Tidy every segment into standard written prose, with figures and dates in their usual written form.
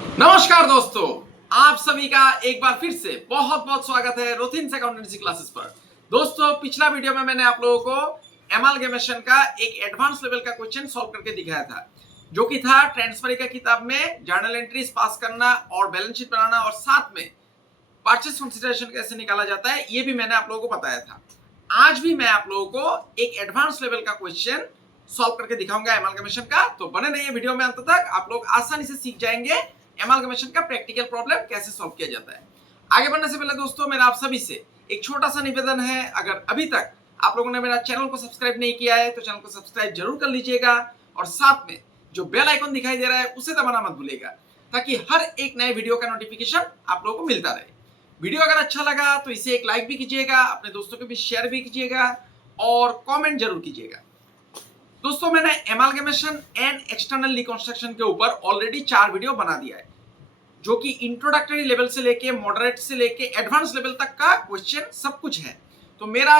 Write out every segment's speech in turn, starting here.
नमस्कार दोस्तों, आप सभी का एक बार फिर से बहुत बहुत स्वागत है रोथिन्स अकाउंटेंसी क्लासेस पर। दोस्तों, पिछला वीडियो में मैंने आप लोगों को एमालगमेशन का एक एडवांस लेवल का क्वेश्चन सॉल्व करके दिखाया था, जो कि था ट्रांसफर का किताब में जर्नल एंट्रीज पास करना और बैलेंस शीट बनाना और साथ में परचेस कंसीडरेशन कैसे निकाला जाता है, ये भी मैंने आप लोगों को बताया था। आज भी मैं आप लोगों को एक एडवांस लेवल का क्वेश्चन सॉल्व करके दिखाऊंगा एमालगमेशन का। तो बने रहिए वीडियो में अंत तक, आप लोग आसानी से सीख जाएंगे एमालगमेशन का प्रैक्टिकल प्रॉब्लम कैसे सॉल्व किया जाता है। आगे बढ़ने से पहले दोस्तों, मेरा आप सभी से एक छोटा सा निवेदन है, अगर अभी तक आप लोगों ने मेरा चैनल को सब्सक्राइब नहीं किया है तो चैनल को सब्सक्राइब जरूर कर लीजिएगा और साथ में जो बेल आइकन दिखाई दे रहा है उसे दबाना मत भूलिएगा, ताकि हर एक नए वीडियो का नोटिफिकेशन आप लोगों को मिलता रहे। वीडियो अगर अच्छा लगा तो इसे एक लाइक भी कीजिएगा, अपने दोस्तों के बीच शेयर भी कीजिएगा और कमेंट जरूर कीजिएगा। दोस्तों, मैंने एमालगमेशन एंड एक्सटर्नल रिकंस्ट्रक्शन के ऊपर ऑलरेडी 4 वीडियो बना दिया है, जो कि इंट्रोडक्टरी लेवल से लेके मॉडरेट से लेके एडवांस लेवल तक का क्वेश्चन सब कुछ है। तो मेरा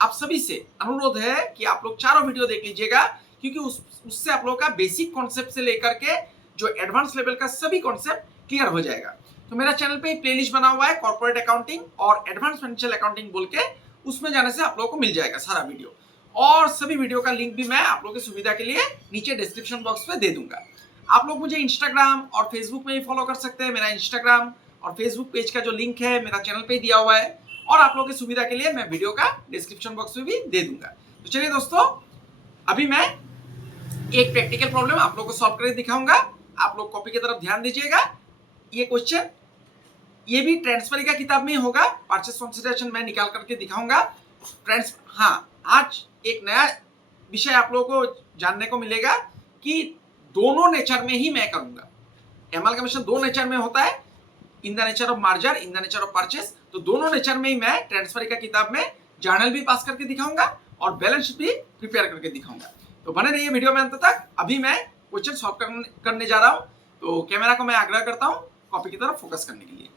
आप सभी से अनुरोध है कि आप लोग चारों वीडियो देख लीजिएगा, क्योंकि उससे आप लोगों का बेसिक कॉन्सेप्ट से लेकर के जो एडवांस लेवल का सभी कॉन्सेप्ट क्लियर हो जाएगा। तो मेरा चैनल पे प्लेलिस्ट बना हुआ है कॉर्पोरेट अकाउंटिंग और एडवांस फाइनेंशियल अकाउंटिंग बोल के, उसमें जाने से आप लोगों को मिल जाएगा सारा वीडियो, और सभी वीडियो का लिंक भी मैं आप लोगों की सुविधा के लिए नीचे डिस्क्रिप्शन बॉक्स में दे दूंगा। आप लोग मुझे इंस्टाग्राम और फेसबुक में भी फॉलो कर सकते हैं। मेरा इंस्टाग्राम और फेसबुक पेज का जो लिंक है मेरा चैनल पे दिया हुआ है, और आप लोगों की सुविधा के लिए मैं वीडियो का डिस्क्रिप्शन बॉक्स में भी दे दूंगा। तो चलिए दोस्तों, अभी मैं एक प्रैक्टिकल प्रॉब्लम आप लोग को सॉल्व करके दिखाऊंगा। आप लोग कॉपी की तरफ ध्यान दीजिएगा। ये क्वेश्चन ये भी ट्रांसफर का किताब में होगा, परचेस कंसीडरेशन मैं निकाल करके दिखाऊंगा। आज एक नया विषय आप लोगों को जानने को मिलेगा कि दोनों नेचर में ही मैं करूंगा। एमालगमेशन दो नेचर में होता है, in the nature of merger, in the nature of purchase. तो दोनों नेचर में ही मैं ट्रांसफर का किताब में जर्नल भी पास करके दिखाऊंगा और बैलेंस शीट भी प्रिपेयर करके दिखाऊंगा। तो बने रहिए वीडियो में अंत तक। अभी मैं क्वेश्चन सॉल्व करने जा रहा हूं, तो कैमरा को मैं आग्रह करता हूं कॉपी की तरफ फोकस करने के लिए।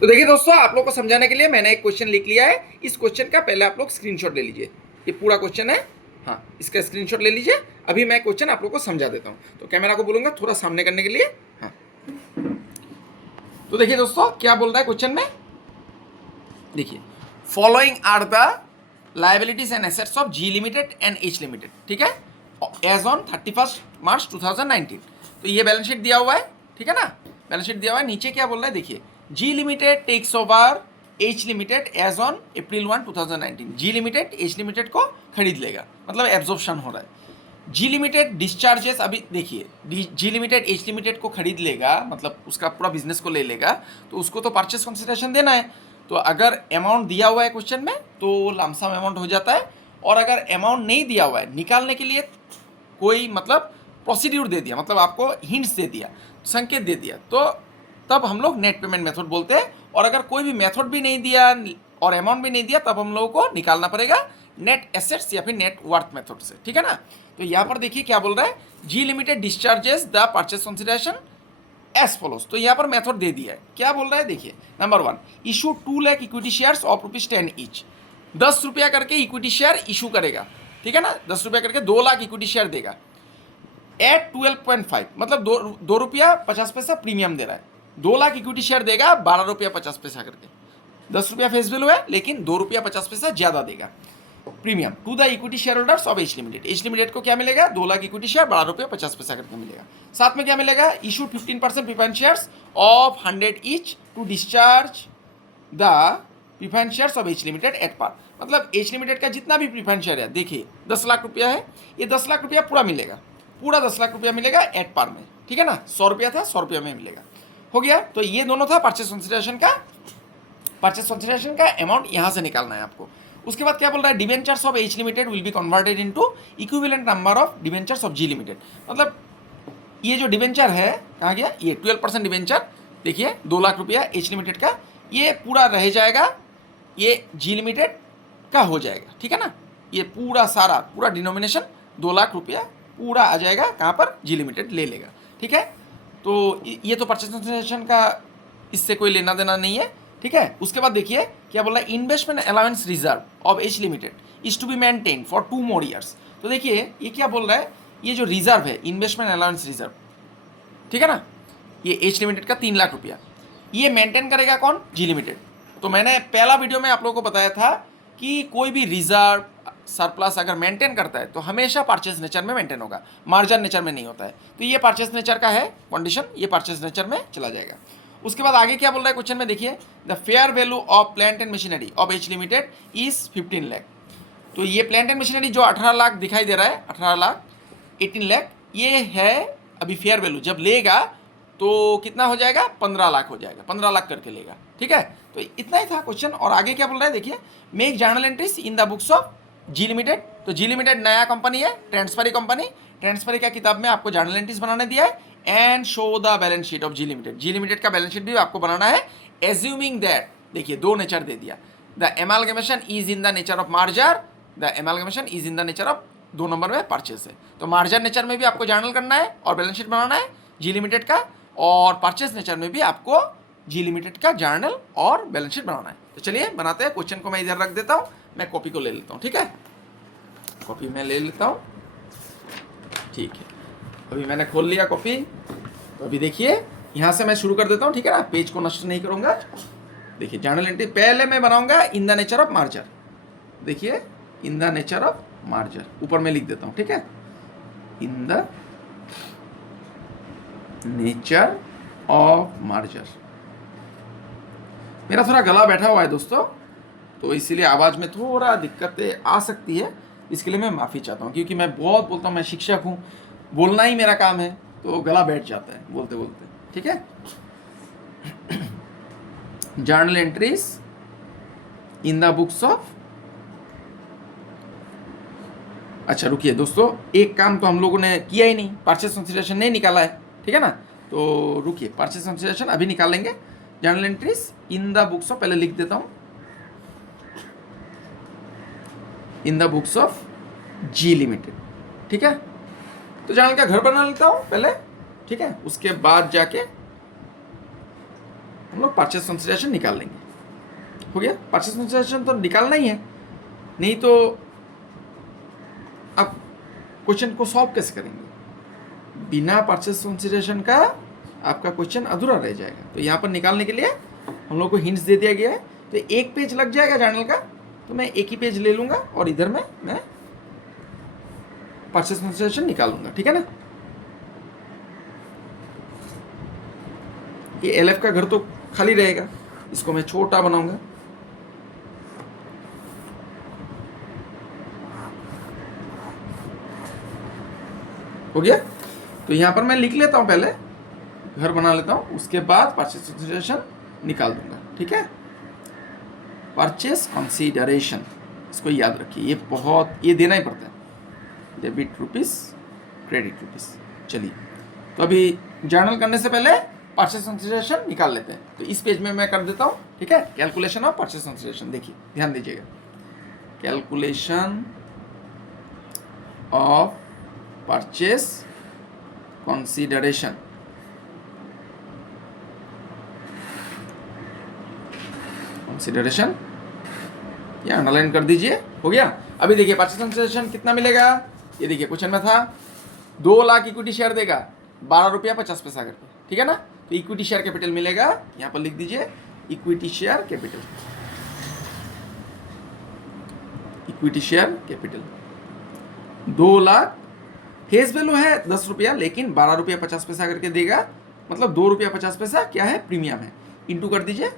तो देखिए दोस्तों, आप लोग को समझाने के लिए मैंने एक क्वेश्चन लिख लिया है। इस क्वेश्चन का पहले आप लोग स्क्रीनशॉट ले लीजिए। ये पूरा क्वेश्चन है, हाँ, इसका स्क्रीनशॉट ले लीजिए। अभी मैं क्वेश्चन आप लोग को समझा देता हूँ। तो कैमरा को बोलूंगा थोड़ा सामने करने के लिए, हाँ। तो देखिए दोस्तों, क्या बोल रहा है क्वेश्चन में, देखिए, following are the liabilities and assets of G limited and H limited, ठीक है, एज ऑन 31 मार्च 2019। तो ये बैलेंस शीट दिया हुआ है, ठीक है ना, बैलेंस शीट दिया हुआ है। नीचे क्या बोल रहा है, देखिए, G limited takes over H limited as on April 1, 2019। G limited H limited को खरीद लेगा, मतलब एब्जॉर्प्शन हो रहा है। जी लिमिटेड डिस्चार्जेस, अभी देखिए, जी लिमिटेड एच लिमिटेड को खरीद लेगा, मतलब उसका पूरा बिजनेस को ले लेगा, तो उसको तो परचेस कंसिडरेशन देना है। तो अगर अमाउंट दिया हुआ है क्वेश्चन में तो लमसम अमाउंट हो जाता है, और अगर अमाउंट नहीं दिया हुआ है, निकालने के लिए कोई मतलब प्रोसीड्यूर दे दिया, मतलब आपको हिंट्स दे दिया, संकेत दे दिया, तो तब हम लोग नेट पेमेंट मेथड बोलते हैं। और अगर कोई भी मेथड भी नहीं दिया और अमाउंट भी नहीं दिया, तब हम लोगों को निकालना पड़ेगा नेट एसेट्स या फिर नेट वर्थ मेथड से, ठीक है ना। तो यहाँ पर देखिए क्या बोल रहा है, G limited discharges the purchase consideration as follows. तो यहाँ पर मेथड दे दिया है, क्या बोल रहा है, देखिए, number 1, issue 2 lakh equity shares of ₹10 each. 10 रुपया करके इक्विटी शेयर इशू करेगा, ठीक है ना, 10 रुपया करके 2 लाख इक्विटी शेयर देगा एट 12.5, मतलब 2 रुपया 50 पैसा प्रीमियम दे रहा है। 2 लाख इक्विटी शेयर देगा 12 रुपया 50 पैसा करके। 10 रुपया फेस वैल्यू है, लेकिन 2 रुपया 50 पैसा ज़्यादा देगा premium to the equity shareholders of H limited. H limited को क्या मिलेगा, 2 लाख इक्विटी शेयर 12 रुपया 50 पैसा करके मिलेगा। साथ में क्या मिलेगा, issue 15% preference shares of 100 each to discharge the preference shares of H limited at par. मतलब एच लिमिटेड का जितना भी प्रिफरेंस शेयर है, देखिए 10 लाख रुपया है, ये 10 लाख रुपया पूरा मिलेगा, पूरा 10 लाख रुपया मिलेगा एट पार में, ठीक है ना। 100 रुपया था, 100 रुपया में मिलेगा, हो गया। तो ये दोनों था परचेस कंसिडरेशन का अमाउंट यहाँ से निकालना है आपको। उसके बाद क्या बोल रहा है, debentures of H limited will be converted into equivalent number of debentures of G limited. मतलब ये जो डिवेंचर है कहाँ गया, ये 12% डिवेंचर, देखिए 2 लाख रुपया एच लिमिटेड का, ये पूरा रह जाएगा, ये जी लिमिटेड का हो जाएगा, ठीक है ना। ये पूरा डिनोमिनेशन 2 लाख रुपया पूरा आ जाएगा, कहाँ पर, जी लिमिटेड ले लेगा, ठीक है। तो ये तो परचेस कंसिडरेशन का इससे कोई लेना देना नहीं है, ठीक है। उसके बाद देखिए क्या बोल रहा है, investment allowance reserve of H limited is to be maintain for 2 more years. तो देखिए ये क्या बोल रहा है, ये जो रिजर्व है, इन्वेस्टमेंट अलाउंस रिजर्व, ठीक है ना, ये एच लिमिटेड का 3 लाख रुपया, ये मेंटेन करेगा कौन? जी लिमिटेड। तो मैंने पहला वीडियो में आप लोगों को बताया था कि कोई भी रिजर्व सरप्लस अगर मेंटेन करता है तो हमेशा परचेज नेचर में मेंटेन होगा, मार्जिन नेचर में नहीं होता है। तो ये परचेज नेचर का है कंडीशन, ये परचेज नेचर में चला जाएगा। उसके बाद आगे क्या बोल रहा है क्वेश्चन में, देखिए the fair value of plant and machinery of H limited is 15 lakh. तो ये प्लांट एंड मशीनरी जो 18 लाख दिखाई दे रहा है, 18 लाख 18 लाख, ये है अभी फेयर वैल्यू। जब लेगा तो कितना हो जाएगा? 15 लाख हो जाएगा, 15 लाख करके लेगा, ठीक है। तो इतना ही था क्वेश्चन। और आगे क्या बोल रहा है देखिए, make journal entries in the books of G limited. तो जी लिमिटेड नया कंपनी है, ट्रांसफरी कंपनी। ट्रांसफरी का किताब में आपको जर्नल एंट्रीज बनाने दिया है। And show the balance sheet of G limited. G limited का बैलेंस शीट भी आपको बनाना है। एज्यूमिंग दैट, देखिए 2 नेचर दे दिया, the amalgamation is in the nature of merger, the amalgamation is in the nature of 2 number में purchase है। तो मार्जर नेचर में भी आपको जर्नल करना है और बैलेंस शीट बनाना है जी लिमिटेड का, और परचेज नेचर में भी आपको जी लिमिटेड का जर्नल और बैलेंस शीट बनाना है। तो चलिए बनाते हैं। क्वेश्चन को मैं इधर रख देता हूँ, मैं कॉपी को ले लेता हूँ, ठीक है। कॉपी मैं ले लेता हूँ, ठीक है। अभी मैंने खोल लिया कॉपी। तो अभी देखिए यहाँ से मैं शुरू कर देता हूँ, ठीक है ना, पेज को नष्ट नहीं करूँगा। देखिए जर्नल एंट्री पहले मैं बनाऊंगा in the nature of merger. देखिए in the nature of merger ऊपर मैं लिख देता हूँ, ठीक है, in the nature of merger. मेरा थोड़ा गला बैठा हुआ है दोस्तों, तो इसीलिए आवाज़ में थोड़ा दिक्कतें आ सकती है, इसके लिए मैं माफ़ी चाहता हूँ। क्योंकि मैं बहुत बोलता हूँ, मैं शिक्षक हूँ, बोलना ही मेरा काम है, तो गला बैठ जाता है बोलते बोलते, ठीक है। Journal entries in the books of, अच्छा रुकिए दोस्तों, एक काम तो हम लोगों ने किया ही नहीं, परचेज कंसीडरेशन नहीं निकाला है, ठीक है ना। तो रुकिए, परचेज कंसीडरेशन अभी निकाल लेंगे। Journal entries in the books of, पहले लिख देता हूँ, in the books of G limited, ठीक है। तो जर्नल का घर बना लेता हूँ पहले, ठीक है। उसके बाद जाके हम लोग परचेज कंसीडरेशन निकाल लेंगे। हो गया, परचेज कंसीडरेशन तो निकालना ही है, नहीं तो अब क्वेश्चन को सॉल्व कैसे करेंगे? बिना परचेज कंसीडरेशन का आपका क्वेश्चन अधूरा रह जाएगा। तो यहाँ पर निकालने के लिए हम लोग को हिंट्स दे दिया गया है। तो एक पेज लग जाएगा जर्नल का, तो मैं एक ही पेज ले लूँगा और इधर में मैं परचेज कंसीडरेशन निकालूंगा, ठीक है ना। ये एलएफ का घर तो खाली रहेगा, इसको मैं छोटा बनाऊंगा। हो गया। तो यहाँ पर मैं लिख लेता हूँ, पहले घर बना लेता हूँ, उसके बाद परचेज कंसीडरेशन निकाल दूंगा, ठीक है। परचेज कंसीडरेशन, इसको याद रखिए, ये बहुत, ये देना ही पड़ता है, डेबिट रुपीस, क्रेडिट रुपीस। चलिए, तो अभी जर्नल करने से पहले परचेज कंसीडरेशन निकाल लेते हैं। तो इस पेज में मैं कर देता हूँ, ठीक है। कैलकुलेशन ऑफ परचेज कंसीडरेशन, देखिए ध्यान दीजिएगा, calculation of purchase consideration, consideration ये अंडरलाइन कर दीजिए। हो गया। अभी देखिए परचेज कंसीडरेशन कितना मिलेगा, ये देखिए क्वेश्चन में था 2 लाख इक्विटी शेयर देगा 12 रुपया 50 पैसा करके, ठीक है ना। तो इक्विटी शेयर कैपिटल मिलेगा, यहाँ पर लिख दीजिए equity share capital, equity share capital 2 lakh, face value है 10 रुपया, लेकिन 12 रुपया 50 पैसा करके देगा, मतलब 2 रुपया 50 पैसा क्या है, प्रीमियम है। इंटू कर दीजिए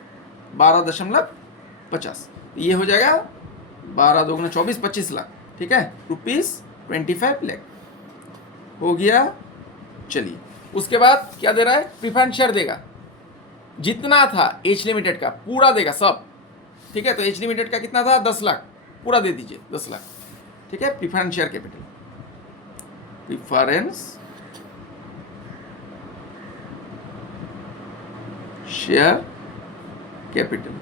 12.50, ये हो जाएगा 12 2 24 25 लाख, ठीक है, ₹25 लाख हो गया। चलिए, उसके बाद क्या दे रहा है, प्रीफरेंस शेयर देगा, जितना था एच लिमिटेड का पूरा देगा सब, ठीक है। तो एच लिमिटेड का कितना था, 10 लाख, पूरा दे दीजिए 10 लाख, ठीक है। Preference share capital, preference share capital,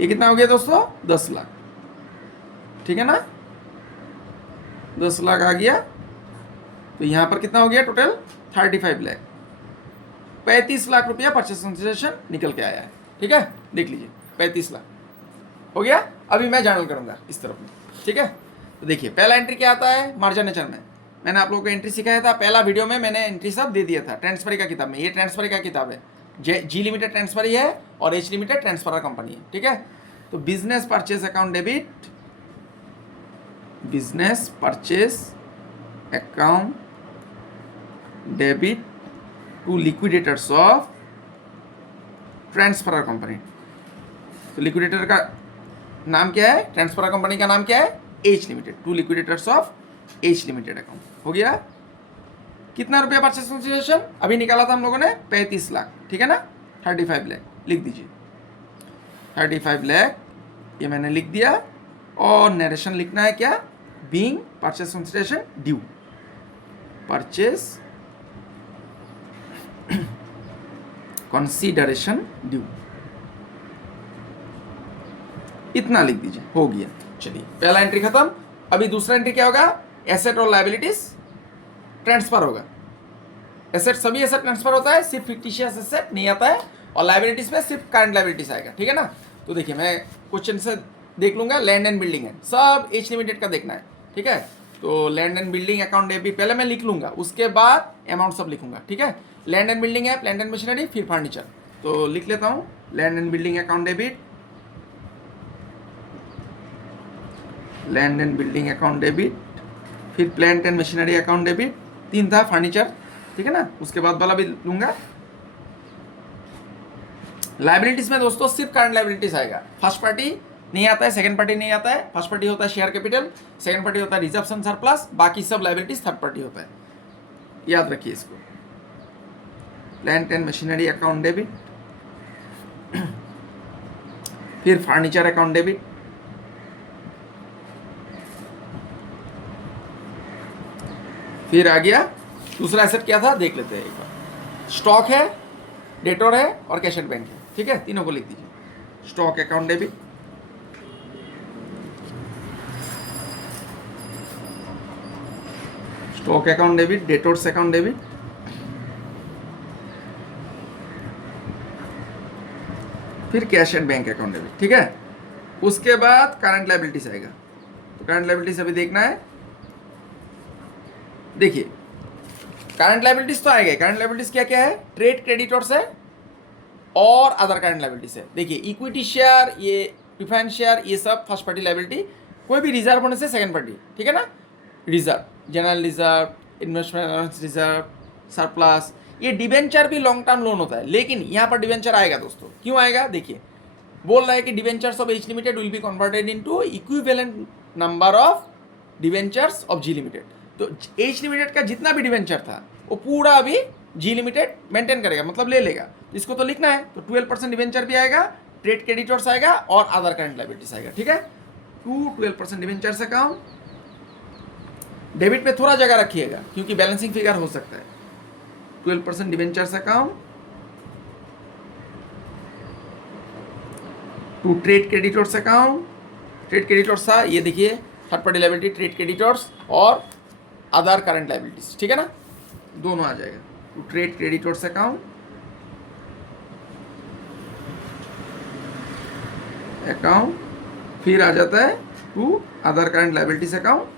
ये कितना हो गया दोस्तों, 10 लाख, ठीक है ना। 10 लाख आ गया। तो यहां पर कितना हो गया टोटल, 35 लाख, 35 लाख रुपया परचेज कंसीडरेशन निकल के आया है, ठीक है। देख लीजिए 35 लाख हो गया। अभी मैं जर्नल करूंगा इस तरफ में, ठीक है। तो देखिए पहला एंट्री क्या आता है, मार्जिन नेचर में मैंने आप लोगों को एंट्री सिखाया था पहला वीडियो में, मैंने एंट्री सब दे दिया था ट्रांसफर का किताब में। ये ट्रांसफर का किताब है, जी लिमिटेड ट्रांसफर ही है और एच लिमिटेड ट्रांसफर कंपनी है, ठीक है। तो business purchase account debit, business purchase account debit to liquidators of transfer company. तो लिक्विडेटर का नाम क्या है, ट्रांसफर कंपनी का नाम क्या है, H limited, to liquidators of H limited account. हो गया। कितना रुपया परचेस कंसिडरेशन अभी निकाला था हम लोगों ने, 35 लाख, ठीक है ना। 35 लाख लिख दीजिए, 35 लाख ये मैंने लिख दिया। और नरेशन लिखना है क्या, being purchase consideration due, purchase consideration due, इतना लिख दीजिए। हो गया। चलिए पहला एंट्री खत्म। अभी दूसरा एंट्री क्या होगा, एसेट और लायबिलिटीज ट्रांसफर होगा। एसेट सभी एसेट ट्रांसफर होता है, सिर्फ फिक्टिशियस एसेट नहीं आता है, और लायबिलिटीज में सिर्फ करंट लायबिलिटीज आएगा, ठीक है ना। तो देखिए मैं क्वेश्चन से देख लूंगा, लैंड एंड बिल्डिंग है, सब एच लिमिटेड का देखना है, ठीक है। तो land and building account debit पहले मैं लिख लूंगा, उसके बाद अमाउंट सब लिखूंगा, ठीक है। लैंड एंड बिल्डिंग है, प्लांट एंड मशीनरी, फिर फर्नीचर। तो लिख लेता हूँ, land and building account debit, land and building account debit, फिर plant and machinery account debit, 3 था फर्नीचर, ठीक है ना। उसके बाद वाला भी लूंगा। लाइबिलिटीज में दोस्तों सिर्फ करंट लाइबिलिटीज आएगा, फर्स्ट पार्टी नहीं आता है, सेकंड पार्टी नहीं आता है। फर्स्ट पार्टी होता है शेयर कैपिटल, सेकंड पार्टी होता है रिजर्व सरप्लस, बाकी सब लाइबिलिटीज थर्ड पार्टी होता है, याद रखिए इसको। Plant and machinery account debit, फिर फर्नीचर अकाउंट डेबिट, फिर आ गया दूसरा एसेट क्या था देख लेते हैं एक बार। स्टॉक है, डेटोर है और कैश एंड बैंक है, ठीक है। तीनों को लिख दीजिए। Stock account debit, stock account debit, debtors account debit, फिर cash and bank account debit, ठीक है। उसके बाद करंट लायबिलिटीज आएगा। तो करंट लायबिलिटीज अभी देखना है। देखिए करंट लायबिलिटीज तो आएगा, करंट लायबिलिटीज क्या क्या है, ट्रेड क्रेडिटर्स है और अदर करंट लायबिलिटीज है। देखिए इक्विटी शेयर, ये प्रिफरेंस शेयर, ये सब फर्स्ट पार्टी लायबिलिटी। कोई भी रिजर्व होने से सेकंड पार्टी, ठीक है ना। Reserve, general reserve, investment allowance reserve, surplus. ये डिवेंचर भी लॉन्ग टर्म लोन होता है, लेकिन यहाँ पर डिवेंचर आएगा दोस्तों। क्यों आएगा, देखिए बोल रहा है कि debentures of H limited will be converted into equivalent number of debentures of G limited. तो एच लिमिटेड का जितना भी डिवेंचर था वो पूरा अभी जी लिमिटेड मेंटेन करेगा, मतलब ले लेगा। इसको तो लिखना है। तो 12% डिवेंचर भी आएगा, ट्रेड क्रेडिटर्स आएगा और अदर करंट लायबिलिटीज आएगा, ठीक है। 12% डिवेंचर्स अकाउंट डेबिट पे थोड़ा जगह रखिएगा क्योंकि बैलेंसिंग फिगर हो सकता है। 12% debentures account to trade creditors account, trade creditors था ये देखिए, third party liability, trade creditors और अदर करंट लायबिलिटीज, ठीक है ना, दोनों आ जाएगा। To trade creditors account, account, फिर आ जाता है to other current liabilities account,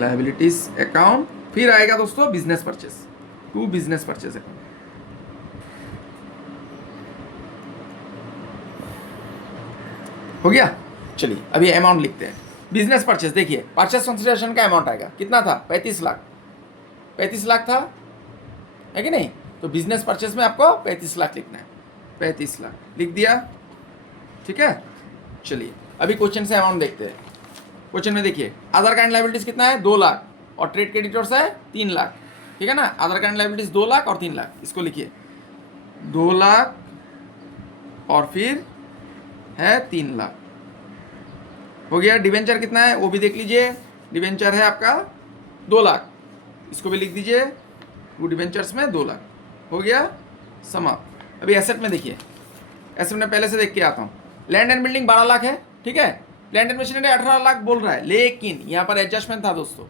liabilities account, फिर आएगा दोस्तों business purchase, to business purchase account. हो गया। चलिए अभी अमाउंट लिखते हैं। बिजनेस परचेस, देखिए परचेस कंसिडरेशन का अमाउंट आएगा, कितना था, 35 लाख। 35 लाख था, है कि नहीं। तो बिजनेस परचेस में आपको 35 लाख लिखना है। 35 लाख लिख दिया, ठीक है। चलिए अभी क्वेश्चन से अमाउंट देखते हैं। क्वेश्चन में देखिए अदर करंट लायबिलिटीज कितना है, 2 लाख, और ट्रेड क्रेडिटर्स है 3 लाख, ठीक है ना। अदर करंट लायबिलिटीज 2 लाख और 3 लाख, इसको लिखिए 2 लाख और फिर है 3 लाख। हो गया। डिवेंचर कितना है वो भी देख लीजिए, डिवेंचर है आपका 2 लाख, इसको भी लिख दीजिए, वो डिवेंचर्स में 2 लाख। हो गया, समाप्त। अभी एसेट में देखिए, एसेट में पहले से देख के आता हूँ। लैंड एंड बिल्डिंग 12 लाख है, ठीक है। प्लांट एंड मशीनरी 18 लाख बोल रहा है, लेकिन यहाँ पर एडजस्टमेंट था दोस्तों।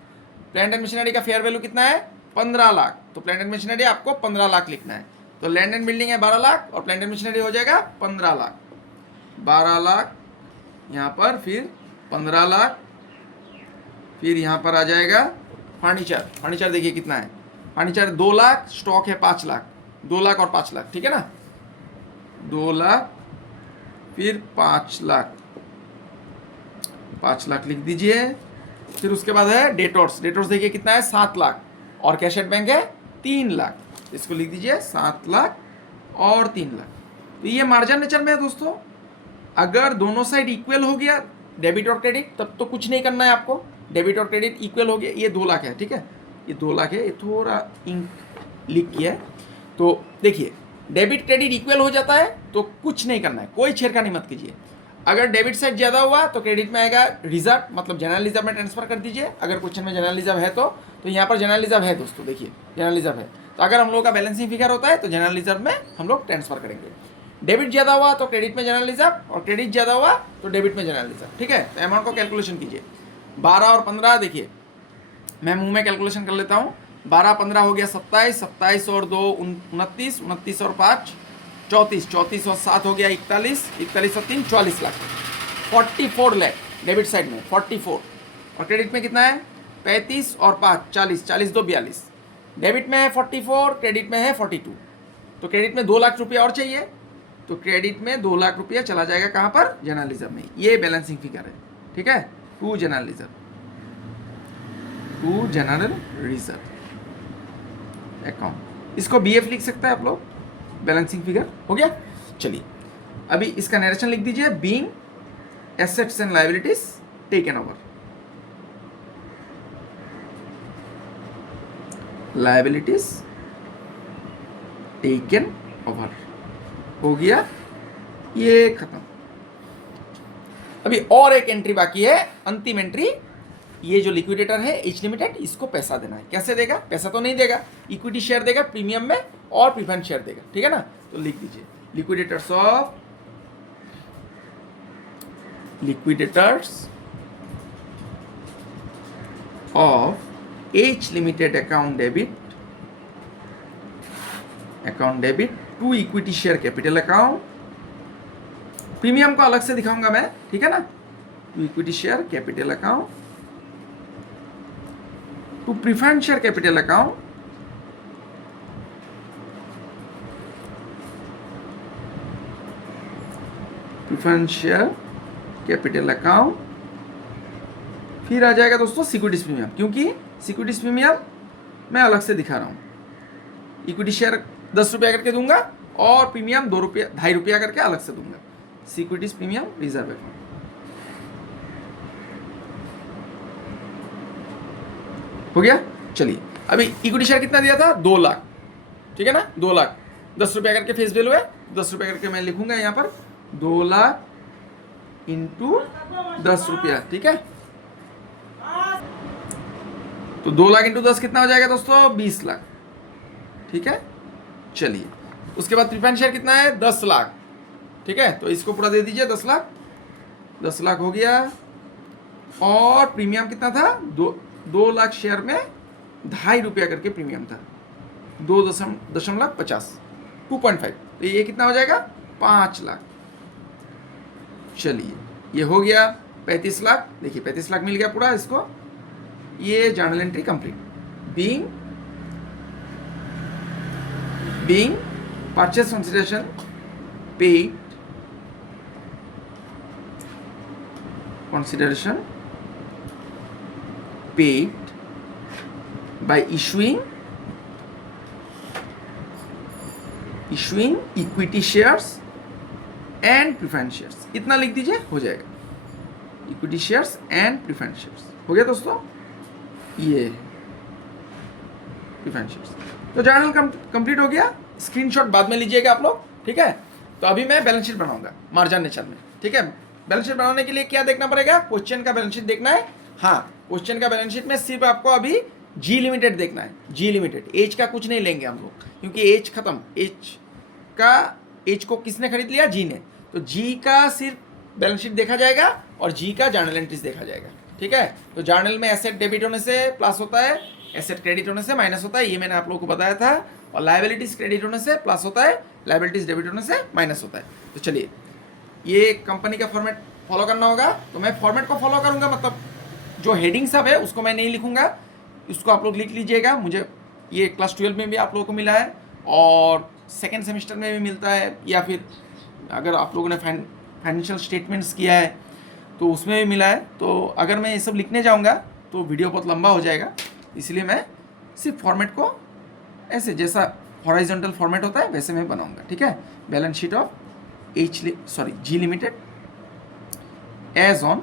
प्लांट एंड मशीनरी का फेयर वैल्यू कितना है, 15 लाख। तो प्लांट एंड मशीनरी आपको 15 लाख लिखना है। तो लैंड एंड बिल्डिंग है 12 लाख और प्लांट एंड मशीनरी हो जाएगा 15 लाख। 12 लाख यहाँ पर, फिर 15 लाख, फिर यहाँ पर आ जाएगा फर्नीचर। फर्नीचर देखिए कितना है, फर्नीचर 2 लाख, स्टॉक है 5 लाख, 2 लाख और 5 लाख, ठीक है ना, 2 लाख फिर 5 लाख, 5 लाख लिख दीजिए। फिर उसके बाद है डेटर्स। डेटर्स देखिए कितना है 7 लाख, और कैश एट बैंक है 3 लाख, इसको लिख दीजिए 7 लाख और 3 लाख। तो ये मार्जिन नेचर में है दोस्तों। अगर दोनों साइड इक्वल हो गया डेबिट और क्रेडिट, तब तो कुछ नहीं करना है आपको, डेबिट और क्रेडिट इक्वल हो गया। ये 2 लाख है, ठीक है, ये 2 लाख है, ये थोड़ा इंक लीक किया है। तो देखिए डेबिट क्रेडिट इक्वल हो जाता है तो कुछ नहीं करना है, कोई छेड़खानी मत कीजिए। अगर डेबिट साइड ज़्यादा हुआ तो क्रेडिट में आएगा रिजर्व, मतलब जनरल रिजर्व में ट्रांसफर कर दीजिए। अगर क्वेश्चन में जनरल रिजर्व है तो यहाँ पर जनरल रिजर्व है दोस्तों, देखिए जनरल रिजर्व है। तो अगर हम लोग का बैलेंसिंग फिगर होता है तो जनरल रिजर्व में हम लोग ट्रांसफर करेंगे। डेबिट ज़्यादा हुआ तो क्रेडिट में जनरल रिजर्व, और क्रेडिट ज़्यादा हुआ तो डेबिट में जनरल रिजर्व, ठीक है। तो अमाउंट को कैलकुलेशन कीजिए। 12 और 15 देखिए, मैं मुंह में कैलकुलेशन कर लेता हूँ। 12 15 हो गया 27, 27 और 2 29, 29 और 5 34, 34 और 7 हो गया 41, 41 और 3 44 लाख, 44 लाख डेबिट साइड में 44। और क्रेडिट में कितना है 35 और 5 40, 40 2 42। डेबिट में है 44, क्रेडिट में है 42। तो क्रेडिट में 2 लाख रुपया और चाहिए, तो क्रेडिट में 2 लाख रुपया चला जाएगा कहाँ पर, जनरल रिजर्व में। ये बैलेंसिंग फिगर है, ठीक है, to general reserve, to general reserve account. इसको बीएफ लिख सकता है आप लोग, बैलेंसिंग फिगर हो गया। चलिए अभी इसका नरेशन लिख दीजिए। Being assets and liabilities taken over, liabilities taken over हो गया, ये खत्म। अभी और एक एंट्री बाकी है, अंतिम एंट्री। ये जो लिक्विडेटर है एच लिमिटेड, इसको पैसा देना है। कैसे देगा, पैसा तो नहीं देगा, इक्विटी शेयर देगा प्रीमियम में और प्रीफरेंस शेयर देगा, ठीक है ना। तो लिख दीजिए liquidators of H limited account debit to equity share capital account. Premium को अलग से दिखाऊंगा मैं, ठीक है ना। To equity share capital account to preference share capital account preference share capital account. फिर आ जाएगा दोस्तों सिक्योरिटीज प्रीमियम, क्योंकि सिक्योरिटीज प्रीमियम मैं अलग से दिखा रहा हूं। इक्विटी शेयर 10 रुपया करके दूंगा और प्रीमियम 2 रुपया 2.5 रुपया करके अलग से दूंगा। सिक्योरिटीज प्रीमियम रिजर्व अकाउंट हो गया। चलिए अभी इक्विटी शेयर कितना दिया था 2 लाख, ठीक है ना, 2 लाख 10 रुपया करके फेस वैल्यू है, 10 रुपया करके मैं लिखूंगा यहाँ पर 2 लाख इंटू 10 रुपया, ठीक है। तो 2 लाख इंटू 10 कितना हो जाएगा दोस्तों 20 लाख, ठीक है। चलिए उसके बाद प्रीफरेंस शेयर कितना है 10 लाख, ठीक है। तो इसको पूरा दे दीजिए 10 लाख, 10 लाख हो गया। और प्रीमियम कितना था 2 लाख शेयर में 2.5 रुपया करके प्रीमियम था, 2.50 2.5। तो ये कितना हो जाएगा 5 लाख। चलिए ये हो गया 35 लाख। देखिए 35 लाख मिल गया पूरा इसको। ये journal entry complete. Being purchase consideration paid by issuing equity shares and preference shares, इतना लिख दीजिए हो जाएगा। Equity shares and preference shares हो गया दोस्तों, ये प्रीफरेंस शेयर्स। तो जर्नल कंप्लीट हो गया। स्क्रीनशॉट बाद में लीजिएगा आप लोग, ठीक है। तो अभी मैं बैलेंस शीट बनाऊंगा मार्जिन नेचर में, ठीक है। बैलेंस शीट बनाने के लिए क्या देखना पड़ेगा, क्वेश्चन का बैलेंस शीट देखना है। हाँ, क्वेश्चन का बैलेंस शीट में सिर्फ आपको अभी जी लिमिटेड देखना है, जी लिमिटेड। एच का कुछ नहीं लेंगे हम लोग, क्योंकि एच खत्म। एच को किसने खरीद लिया, जी ने। तो जी का सिर्फ बैलेंस शीट देखा जाएगा और जी का जर्नल एंट्रीज देखा जाएगा, ठीक है। तो जर्नल में एसेट डेबिट होने से प्लस होता है, एसेट क्रेडिट होने से माइनस होता है, ये मैंने आप लोगों को बताया था। और लायबिलिटीज क्रेडिट होने से प्लस होता है, लायबिलिटीज डेबिट होने से माइनस होता है। तो चलिए ये कंपनी का फॉर्मेट फॉलो करना होगा, तो मैं फॉर्मेट को फॉलो करूंगा, मतलब जो हेडिंग सब है उसको मैं नहीं लिखूंगा, इसको आप लोग लिख लीजिएगा। मुझे ये क्लास 12 में भी आप लोगों को मिला है और सेकेंड सेमेस्टर में भी मिलता है, या फिर अगर आप लोगों ने फाइनेंशियल स्टेटमेंट्स किया है तो उसमें भी मिला है। तो अगर मैं ये सब लिखने जाऊंगा तो वीडियो बहुत लंबा हो जाएगा, इसलिए मैं सिर्फ फॉर्मेट को ऐसे जैसा हॉराइजॉन्टल फॉर्मेट होता है वैसे मैं बनाऊंगा, ठीक है। Balance sheet of G limited as on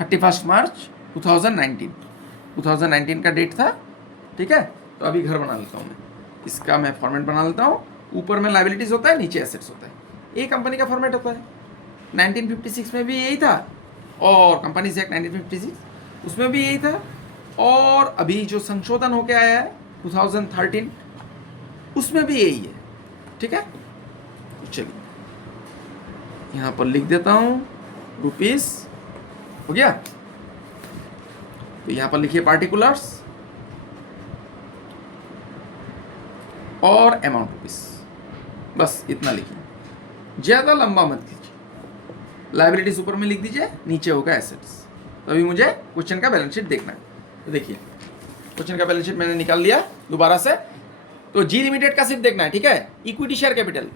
31 March 2019 का डेट था, ठीक है। तो अभी घर बना लेता हूँ मैं, इसका मैं फॉर्मेट बना लेता हूँ। ऊपर में लाइबिलिटीज होता है, नीचे एसेट्स होता है, ये कंपनी का फॉर्मेट होता है। 1956 में भी यही था, और कंपनीज एक्ट 1956 उसमें भी यही था, और अभी जो संशोधन होके आया है 2013 उसमें भी यही है, ठीक है। चलिए यहाँ पर लिख देता हूँ रुपीस, हो गया। तो यहाँ पर लिखिए पार्टिकुलर्स और अमाउंट रुपीस, बस इतना लिखिए, ज़्यादा लंबा मत कीजिए। लाइबिलिटीज ऊपर में लिख दीजिए, नीचे होगा एसेट्स। तो अभी मुझे क्वेश्चन का बैलेंस शीट देखना है, तो देखिए क्वेश्चन का बैलेंस शीट मैंने निकाल लिया दोबारा से। तो जी लिमिटेड का सिर्फ देखना है, ठीक है। इक्विटी शेयर कैपिटल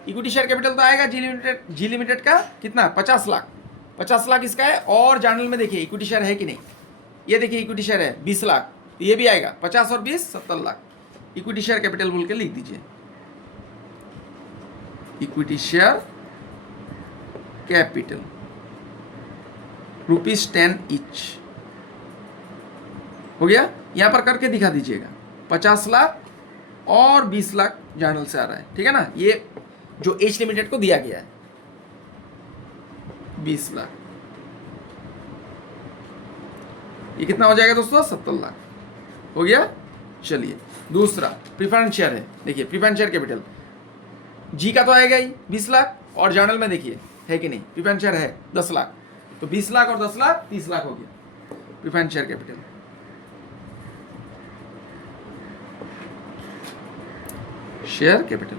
तो आएगा जी लिमिटेड का कितना, 50 लाख। 50 लाख इसका है, और जर्नल में देखिए इक्विटी शेयर है कि नहीं, ये देखिए इक्विटी शेयर है 20 लाख, तो ये भी आएगा 50 और 20 70 लाख। इक्विटी शेयर कैपिटल बोल के लिख दीजिए, इक्विटी शेयर कैपिटल ₹10 ईच, हो गया। यहां पर करके दिखा दीजिएगा, 50 लाख और 20 लाख जर्नल से आ रहा है, ठीक है ना। ये जो एच लिमिटेड को दिया गया है 20 लाख, ये कितना हो जाएगा दोस्तों, 70 लाख, हो गया। चलिए दूसरा प्रीफरेंस शेयर है, देखिए प्रीफरेंस शेयर कैपिटल जी का तो आएगा ही 20 लाख, और जर्नल में देखिए है कि नहीं, प्रीफरेंस शेयर है 10 लाख, तो 20 लाख और 10 लाख 30 लाख हो गया preference share capital. Share capital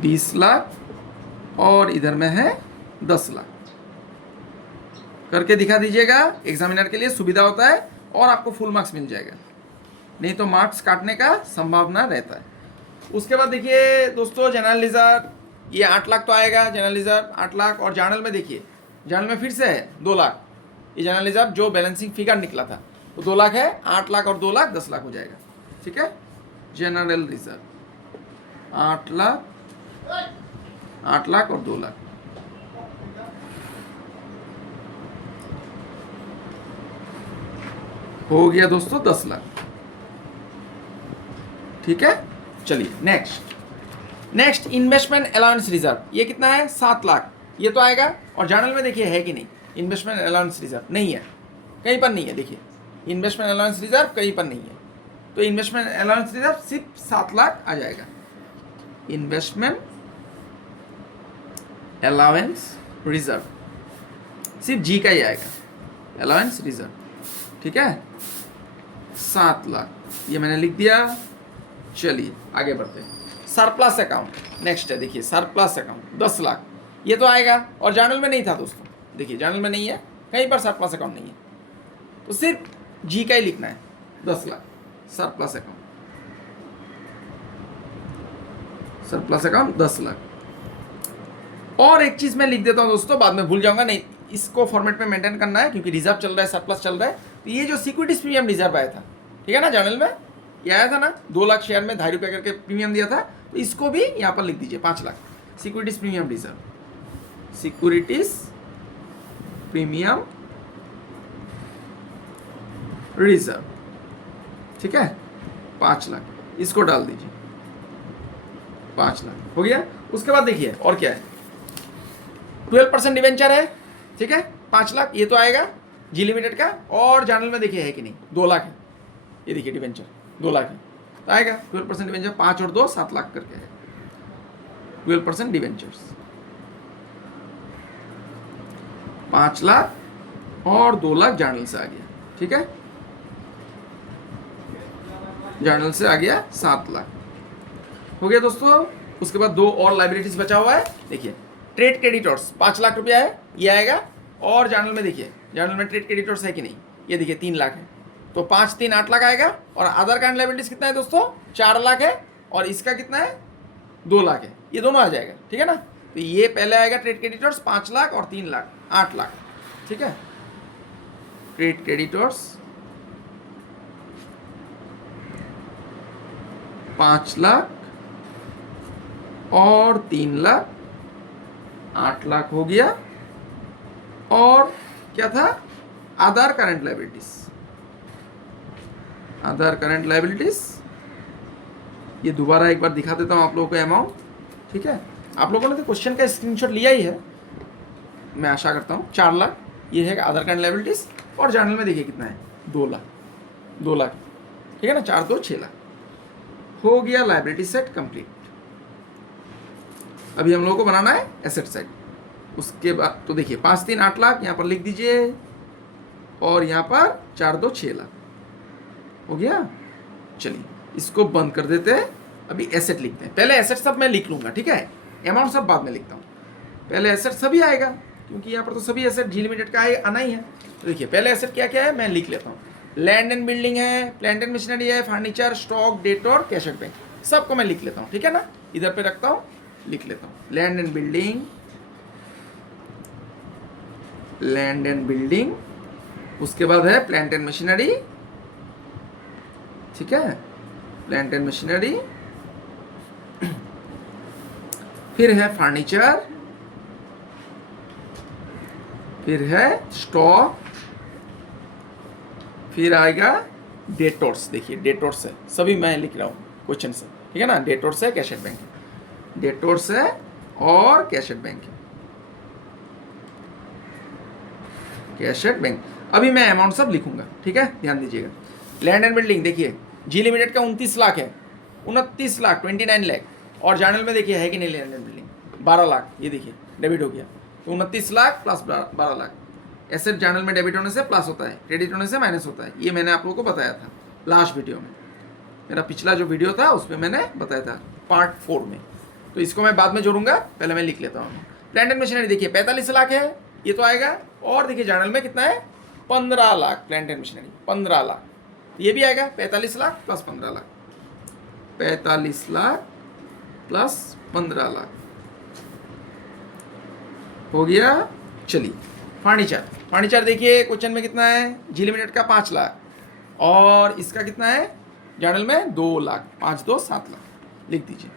20 lakh और इधर में है 10 लाख, करके दिखा दीजिएगा, एग्जामिनर के लिए सुविधा होता है और आपको फुल मार्क्स मिल जाएगा, नहीं तो मार्क्स काटने का संभावना रहता है। उसके बाद देखिए दोस्तों जनरल रिजर्व, ये 8 लाख तो आएगा जनरल रिजर्व 8 लाख, और जर्नल में देखिए, जर्नल में फिर से है 2 लाख। ये जनरल रिजर्व जो बैलेंसिंग फिगर निकला था वो 2 लाख है, 8 लाख और 2 लाख 10 लाख हो जाएगा, ठीक है। जनरल रिजर्व 8 लाख और 2 लाख, हो गया दोस्तों 10 लाख, ठीक है। चलिए नेक्स्ट इन्वेस्टमेंट अलाउंस रिजर्व, ये कितना है 7 लाख, ये तो आएगा, और जर्नल में देखिए है कि नहीं, इन्वेस्टमेंट अलाउंस रिजर्व नहीं है, कहीं पर नहीं है, देखिए इन्वेस्टमेंट अलाउंस रिजर्व कहीं पर नहीं है, तो इन्वेस्टमेंट अलाउंस रिजर्व सिर्फ 7 लाख आ जाएगा। इन्वेस्टमेंट अलाउंस रिजर्व सिर्फ जी का ही आएगा, अलाउंस रिजर्व, ठीक है, 7 लाख, ये मैंने लिख दिया। चलिए आगे बढ़ते हैं। सरप्लस अकाउंट नेक्स्ट है, देखिए सरप्लस अकाउंट 10 लाख, ये तो आएगा, और जर्नल में नहीं था दोस्तों, देखिए जर्नल में नहीं है, कहीं पर सरप्लस अकाउंट नहीं है, तो सिर्फ जी का ही लिखना है 10 lakh surplus account, surplus account 10 lakh. और एक चीज़ मैं लिख देता हूँ दोस्तों, बाद में भूल जाऊंगा, नहीं इसको फॉर्मेट में मेंटेन करना है क्योंकि रिजर्व चल रहा है, सरप्लस चल रहा है। तो ये जो सिक्योरिटीज प्रीमियम रिजर्व आया था, ठीक है ना, जर्नल में ये आया था ना, 2 लाख शेयर में 2.5 रुपये करके प्रीमियम दिया था, तो इसको भी यहाँ पर लिख दीजिए 5 lakh securities premium reserve, securities premium reserve, ठीक है, 5 लाख, इसको डाल दीजिए 5 लाख, हो गया। उसके बाद देखिए और क्या है, 12% डिवेंचर है, ठीक है, 5 लाख, ये तो आएगा जी लिमिटेड का, और जर्नल में देखिए है कि नहीं 2 लाख है, ये देखिए डिवेंचर 2 लाख है, तो आएगा 12% डिवेंचर, 5 और 2 7 लाख करके है 12% डिवेंचर्स, 5 लाख और 2 लाख जर्नल से आ गया, ठीक है, जर्नल से आ गया 7 लाख, हो गया दोस्तों। उसके बाद 2 और लाइबिलिटीज बचा हुआ है, देखिए ट्रेड क्रेडिटर्स 5 लाख रुपया है, ये आएगा। और जर्नल में देखिए, जर्नल में ट्रेड क्रेडिटर्स है कि नहीं, ये देखिए 3 लाख है, तो 5 3 8 लाख आएगा। और अदर करंट लायबिलिटीज कितना है दोस्तों, 4 लाख है, और इसका कितना है 2 लाख है, ये दोनों आ जाएगा, ठीक है ना। तो ये पहले आएगा ट्रेड क्रेडिटर्स 5 लाख और 3 लाख 8 लाख, ठीक है। ट्रेड क्रेडिटर्स 5 लाख और 3 लाख 8 लाख हो गया। और क्या था, other current liabilities, other current liabilities, ये दोबारा एक बार दिखा देता हूं आप लोगों को अमाउंट, ठीक है। आप लोगों ने तो क्वेश्चन का स्क्रीनशॉट लिया ही है, मैं आशा करता हूं। 4 लाख ये है अदर करंट लायबिलिटीज, और जर्नल में देखिए कितना है 2 लाख, 2 लाख, ठीक है ना। 4 2 6 लाख हो गया लायबिलिटी सेट कंप्लीट। अभी हम लोगों को बनाना है एसेट साइड। उसके बाद तो देखिए 5 3 8 लाख यहाँ पर लिख दीजिए, और यहाँ पर 4 2 6 लाख हो गया। चलिए इसको बंद कर देते हैं, अभी एसेट लिखते हैं। पहले एसेट सब मैं लिख लूंगा, ठीक है, अमाउंट सब बाद में लिखता हूँ। पहले एसेट सभी आएगा, क्योंकि यहाँ पर तो सभी एसेट जी लिमिटेड का आना ही है। तो देखिए पहले एसेट क्या क्या है मैं लिख लेता हूँ। लैंड एंड बिल्डिंग है, प्लांट एंड मशीनरी है, furniture, stock, detour, cash at bank, सबको मैं लिख लेता हूँ, ठीक है ना। इधर पे रखता हूँ, लिख लेता हूँ land and building, land and building, उसके बाद है प्लांट एंड मशीनरी, ठीक है, प्लांट एंड मशीनरी, फिर है फर्नीचर, फिर है स्टॉक, फिर आएगा डेटोर्स। देखिए डेटोर्स है, सभी मैं लिख रहा हूँ क्वेश्चन से, ठीक है ना। डेटोर्स है, कैश एट बैंक है, डेटोर्स है और कैश एट बैंक है, कैश एट बैंक। अभी मैं अमाउंट सब लिखूंगा, ठीक है, ध्यान दीजिएगा। लैंड एंड बिल्डिंग देखिए जी लिमिटेड का 29 लाख है, 29 लाख 29 लाख, और जर्नल में देखिए है कि नहीं लैंड एंड बिल्डिंग 12 लाख, ये देखिए डेबिट हो गया। तो 29 lakh plus 12 lakh, asset journal में डेबिट होने से प्लस होता है, क्रेडिट होने से माइनस होता है। ये मैंने आप लोगों को बताया था लास्ट वीडियो में, मेरा पिछला जो वीडियो था उसमें मैंने बताया था पार्ट 4 में। तो इसको मैं बाद में जोड़ूंगा, पहले मैं लिख लेता हूँ। प्लांट एंड मशीनरी देखिए 45 लाख है, ये तो आएगा। और देखिए जर्नल में कितना है 15 lakh, plant and machinery 15 lakh, ये भी आएगा 45 लाख प्लस 15 लाख, 45 लाख प्लस 15 लाख हो गया। चलिए फर्नीचर, फर्नीचर देखिए क्वेश्चन में कितना है जी लिमिटेड का 5 लाख, और इसका कितना है जर्नल में 2 लाख, 5 2 7 लाख, लिख दीजिए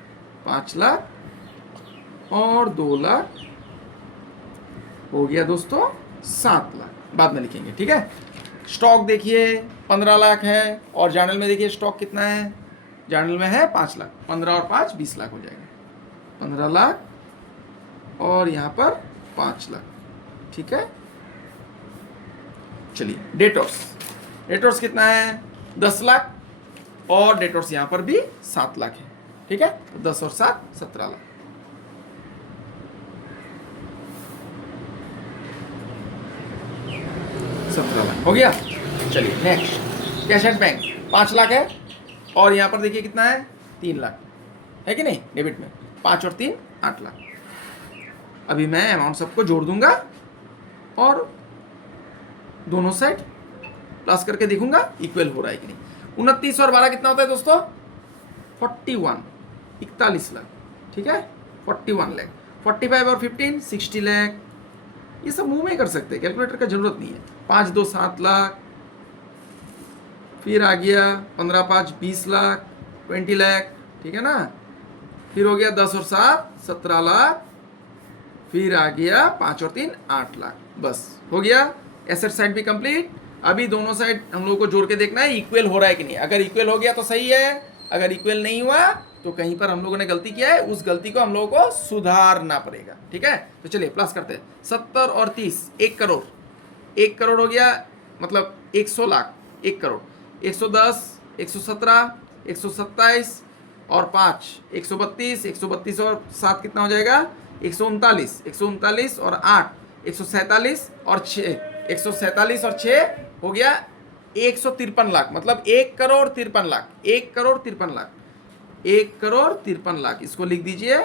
5 लाख और 2 लाख हो गया दोस्तों 7 लाख, बाद में लिखेंगे, ठीक है। स्टॉक देखिए 15 लाख है, और जर्नल में देखिए स्टॉक कितना है, जर्नल में है 5 लाख, 15 और 5 20 लाख हो जाएगा, 15 लाख और यहाँ पर 5 लाख, ठीक है। चलिए डेटोर्स, डेटोर्स कितना है 10 लाख, और डेटोर्स यहाँ पर भी 7 लाख है, ठीक है। तो 10 और 7 17 लाख, 17 लाख हो गया। चलिए next cash at bank 5 lakh है, और यहाँ पर देखिए कितना है 3 लाख है कि नहीं डेबिट में, 5 और 3 8 लाख। अभी मैं अमाउंट सबको जोड़ दूंगा और दोनों साइड प्लस करके देखूंगा इक्वल हो रहा है कि नहीं। 29 और 12 कितना होता है दोस्तों 41, 41 लाख, ठीक है, 41 लाख। 45 और 15 60 लाख, ये सब मुंह में कर सकते हैं, कैलकुलेटर का जरूरत नहीं है। 5 2 7 लाख, फिर आ गया 15 5 20 लाख 20 लाख, ठीक है ना। फिर हो गया 10 और 7 17 लाख, फिर आ गया 5 और 3 8 लाख, बस हो गया। एसेट साइड भी कंप्लीट। अभी दोनों साइड हम लोगों को जोड़ के देखना है इक्वल हो रहा है कि नहीं। अगर इक्वल हो गया तो सही है, अगर इक्वल नहीं हुआ तो कहीं पर हम लोगों ने गलती किया है, उस गलती को हम लोगों को सुधारना पड़ेगा, ठीक है। तो चलिए प्लस करते हैं 70 और 30 1 करोड़, 1 करोड़ हो गया, मतलब 100 लाख 1 करोड़, 110 117 127 और 5 132, 132 और 7 कितना हो जाएगा 139, 139 और 8 147 और 6 147 और 6 हो गया 153 लाख, मतलब 1 करोड़ 53 लाख, 1 करोड़ 53 लाख, 1 करोड़ 53 लाख, इसको लिख दीजिए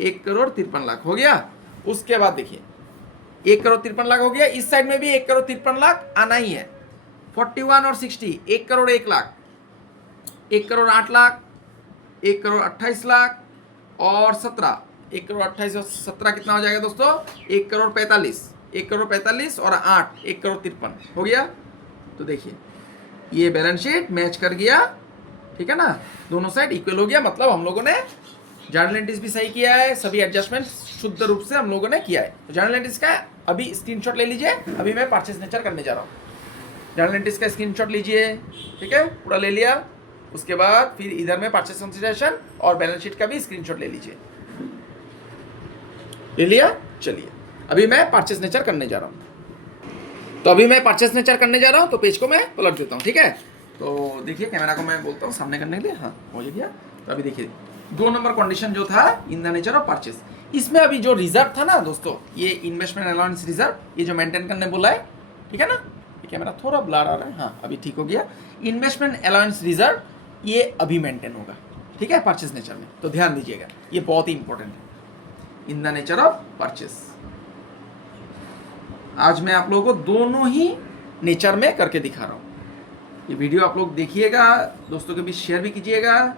1 करोड़ 53 लाख हो गया। उसके बाद देखिए 1,53,00,000 हो गया, इस साइड में भी 1,53,00,000 आना ही है। 41 और 60 1,01,00,000, 1,08,00,000, 1,28,00,000 और 17, 1,28,00,000 और 17 कितना हो जाएगा दोस्तों? 1,45,00,000, 1,45,00,000 और 8 1,53,00,000 हो गया। तो देखिए ये बैलेंस शीट मैच कर गया, ठीक है ना, दोनों साइड इक्वल हो गया, मतलब हम लोगों ने जर्नल एंट्रीज भी सही किया है, सभी एडजस्टमेंट शुद्ध रूप से हम लोगों ने किया है। तो जर्नल एंट्रीज का अभी स्क्रीनशॉट ले लीजिए, अभी मैं परचेज नेचर करने जा रहा हूँ। जर्नल एंट्रीज का स्क्रीनशॉट लीजिए, ठीक है, पूरा ले लिया। उसके बाद फिर इधर में परचेज कंसीडरेशन और बैलेंस शीट का भी स्क्रीनशॉट ले लीजिए। ले लिया? चलिए अभी मैं परचेज नेचर करने जा रहा हूँ। तो अभी मैं परचेज नेचर करने जा रहा हूँ, तो पेज को मैं पलट देता हूँ, ठीक है। तो देखिए कैमरा को मैं बोलता हूँ सामने करने के लिए, हाँ हो गया। तो अभी देखिए 2 नंबर कंडीशन जो था इन द नेचर ऑफ परचेज, इसमें अभी जो रिजर्व था ना दोस्तों, ये इन्वेस्टमेंट अलाउंस रिजर्व, ये जो मेंटेन करने बोला है, ठीक है ना। ये कैमरा थोड़ा ब्लर आ रहा है, हाँ अभी ठीक हो गया। इन्वेस्टमेंट अलाउंस रिजर्व ये अभी मेंटेन होगा, ठीक है, परचेज नेचर में। तो ध्यान दीजिएगा, ये बहुत ही इंपॉर्टेंट है in the nature of purchase. आज मैं आप लोगों को दोनों ही नेचर में करके दिखा रहा हूँ। ये वीडियो आप लोग देखिएगा, दोस्तों के बीच शेयर भी कीजिएगा,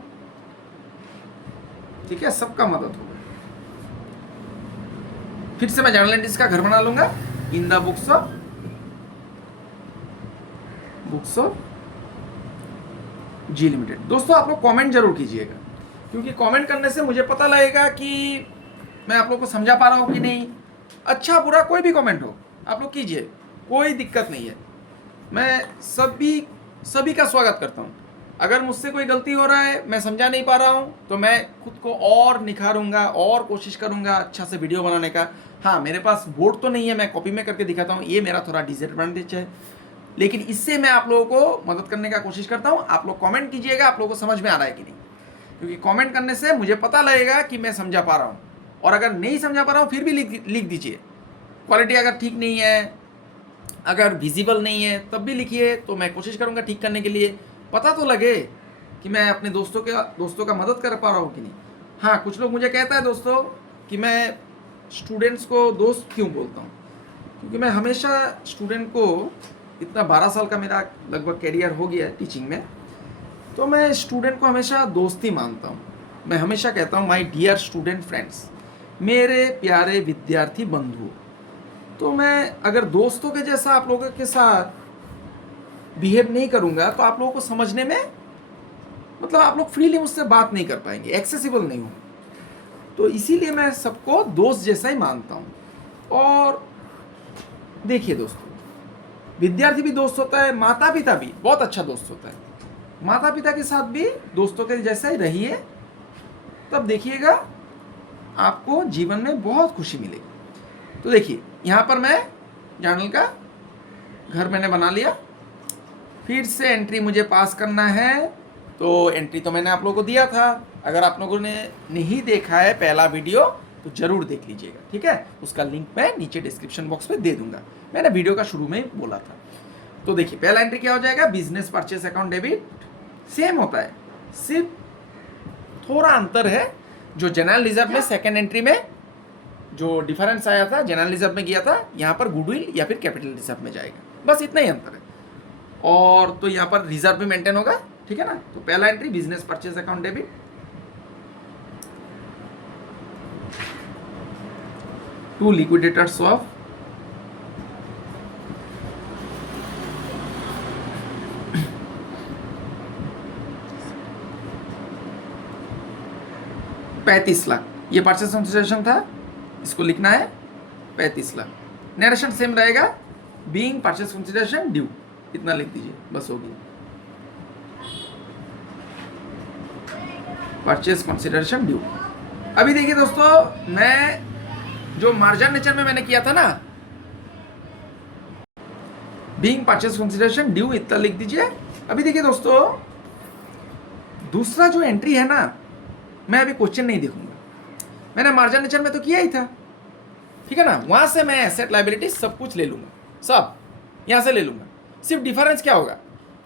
ठीक है, सबका मदद होगा। फिर से मैं जर्नल एंट्रीज का घर बना लूंगा in the books of G limited. दोस्तों आप लोग कमेंट जरूर कीजिएगा, क्योंकि कमेंट करने से मुझे पता लगेगा कि मैं आप लोग को समझा पा रहा हूँ कि नहीं। अच्छा बुरा कोई भी कमेंट हो आप लोग कीजिए, कोई दिक्कत नहीं है, मैं सभी का स्वागत करता हूँ। अगर मुझसे कोई गलती हो रहा है, मैं समझा नहीं पा रहा हूँ, तो मैं खुद को और निखारूंगा और कोशिश करूंगा अच्छा से वीडियो बनाने का। हाँ मेरे पास बोर्ड तो नहीं है, मैं कॉपी में करके दिखाता हूँ, ये मेरा थोड़ा डिसएडवांटेज है, लेकिन इससे मैं आप लोगों को मदद करने का कोशिश करता हूँ। आप लोग कमेंट कीजिएगा आप लोगों को समझ में आ रहा है कि नहीं, क्योंकि कमेंट करने से मुझे पता लगेगा कि मैं समझा पा रहा हूँ। और अगर नहीं समझा पा रहा हूँ फिर भी लिख दीजिए। क्वालिटी अगर ठीक नहीं है, अगर विजिबल नहीं है, तब भी लिखिए, तो मैं कोशिश करूँगा ठीक करने के लिए। पता तो लगे कि मैं अपने दोस्तों का मदद कर पा रहा हूँ कि नहीं। हाँ कुछ लोग मुझे कहता है दोस्तों कि मैं स्टूडेंट्स को दोस्त क्यों बोलता हूँ, क्योंकि मैं हमेशा स्टूडेंट को, इतना 12 साल का मेरा लगभग कैरियर हो गया है टीचिंग में, तो मैं स्टूडेंट को हमेशा दोस्ती मानता हूँ। मैं हमेशा कहता हूँ माय डियर स्टूडेंट फ्रेंड्स, मेरे प्यारे विद्यार्थी बंधु। तो मैं अगर दोस्तों के जैसा आप लोगों के साथ बिहेव नहीं करूँगा तो आप लोगों को समझने में, मतलब आप लोग फ्रीली मुझसे बात नहीं कर पाएंगे, एक्सेसिबल नहीं हूँ। तो इसीलिए मैं सबको दोस्त जैसा ही मानता हूँ। और देखिए दोस्तों, विद्यार्थी भी दोस्त होता है, माता पिता भी बहुत अच्छा दोस्त होता है। माता पिता के साथ भी दोस्तों के जैसा ही रहिए, तब देखिएगा आपको जीवन में बहुत खुशी मिलेगी। तो देखिए यहाँ पर मैं जर्नल का घर मैंने बना लिया। फिर से एंट्री मुझे पास करना है, तो एंट्री तो मैंने आप लोगों को दिया था। अगर आप लोगों ने नहीं देखा है पहला वीडियो तो जरूर देख लीजिएगा, ठीक है। उसका लिंक मैं नीचे डिस्क्रिप्शन बॉक्स में दे दूंगा, मैंने वीडियो का शुरू में बोला था। तो देखिए पहला एंट्री क्या हो जाएगा, business purchase account debit. Same होता है, सिर्फ थोड़ा अंतर है। जो जनरल रिजर्व में सेकेंड एंट्री में जो डिफरेंस आया था, जनरल रिजर्व में गया था, यहाँ पर गुडविल या फिर कैपिटल रिजर्व में जाएगा, बस इतना ही अंतर है। और तो यहाँ पर रिजर्व भी मेंटेन होगा, ठीक है ना। तो पहला entry business purchase account debit, to liquidators of ₹35,00,000, ये परचेज कंसिडरेशन था, इसको लिखना है 35,00,000। नरेशन सेम रहेगा, बीइंग परचेज कंसिडरेशन ड्यू, इतना लिख दीजिए, बस हो गया। Purchase consideration due. अभी देखिए दोस्तों, मैं जो मार्जिन नेचर में मैंने किया था ना, बीइंग परचेज कंसिडरेशन ड्यू, इतना लिख दीजिए। अभी देखिए दोस्तों, दूसरा जो एंट्री है ना, मैं अभी क्वेश्चन नहीं देखूंगा, मैंने मार्जिन नेचर में तो किया ही था, ठीक है ना। वहां से मैं एसेट लायबिलिटी सब कुछ ले लूंगा, सब यहां से ले लूंगा। सिर्फ डिफरेंस क्या होगा,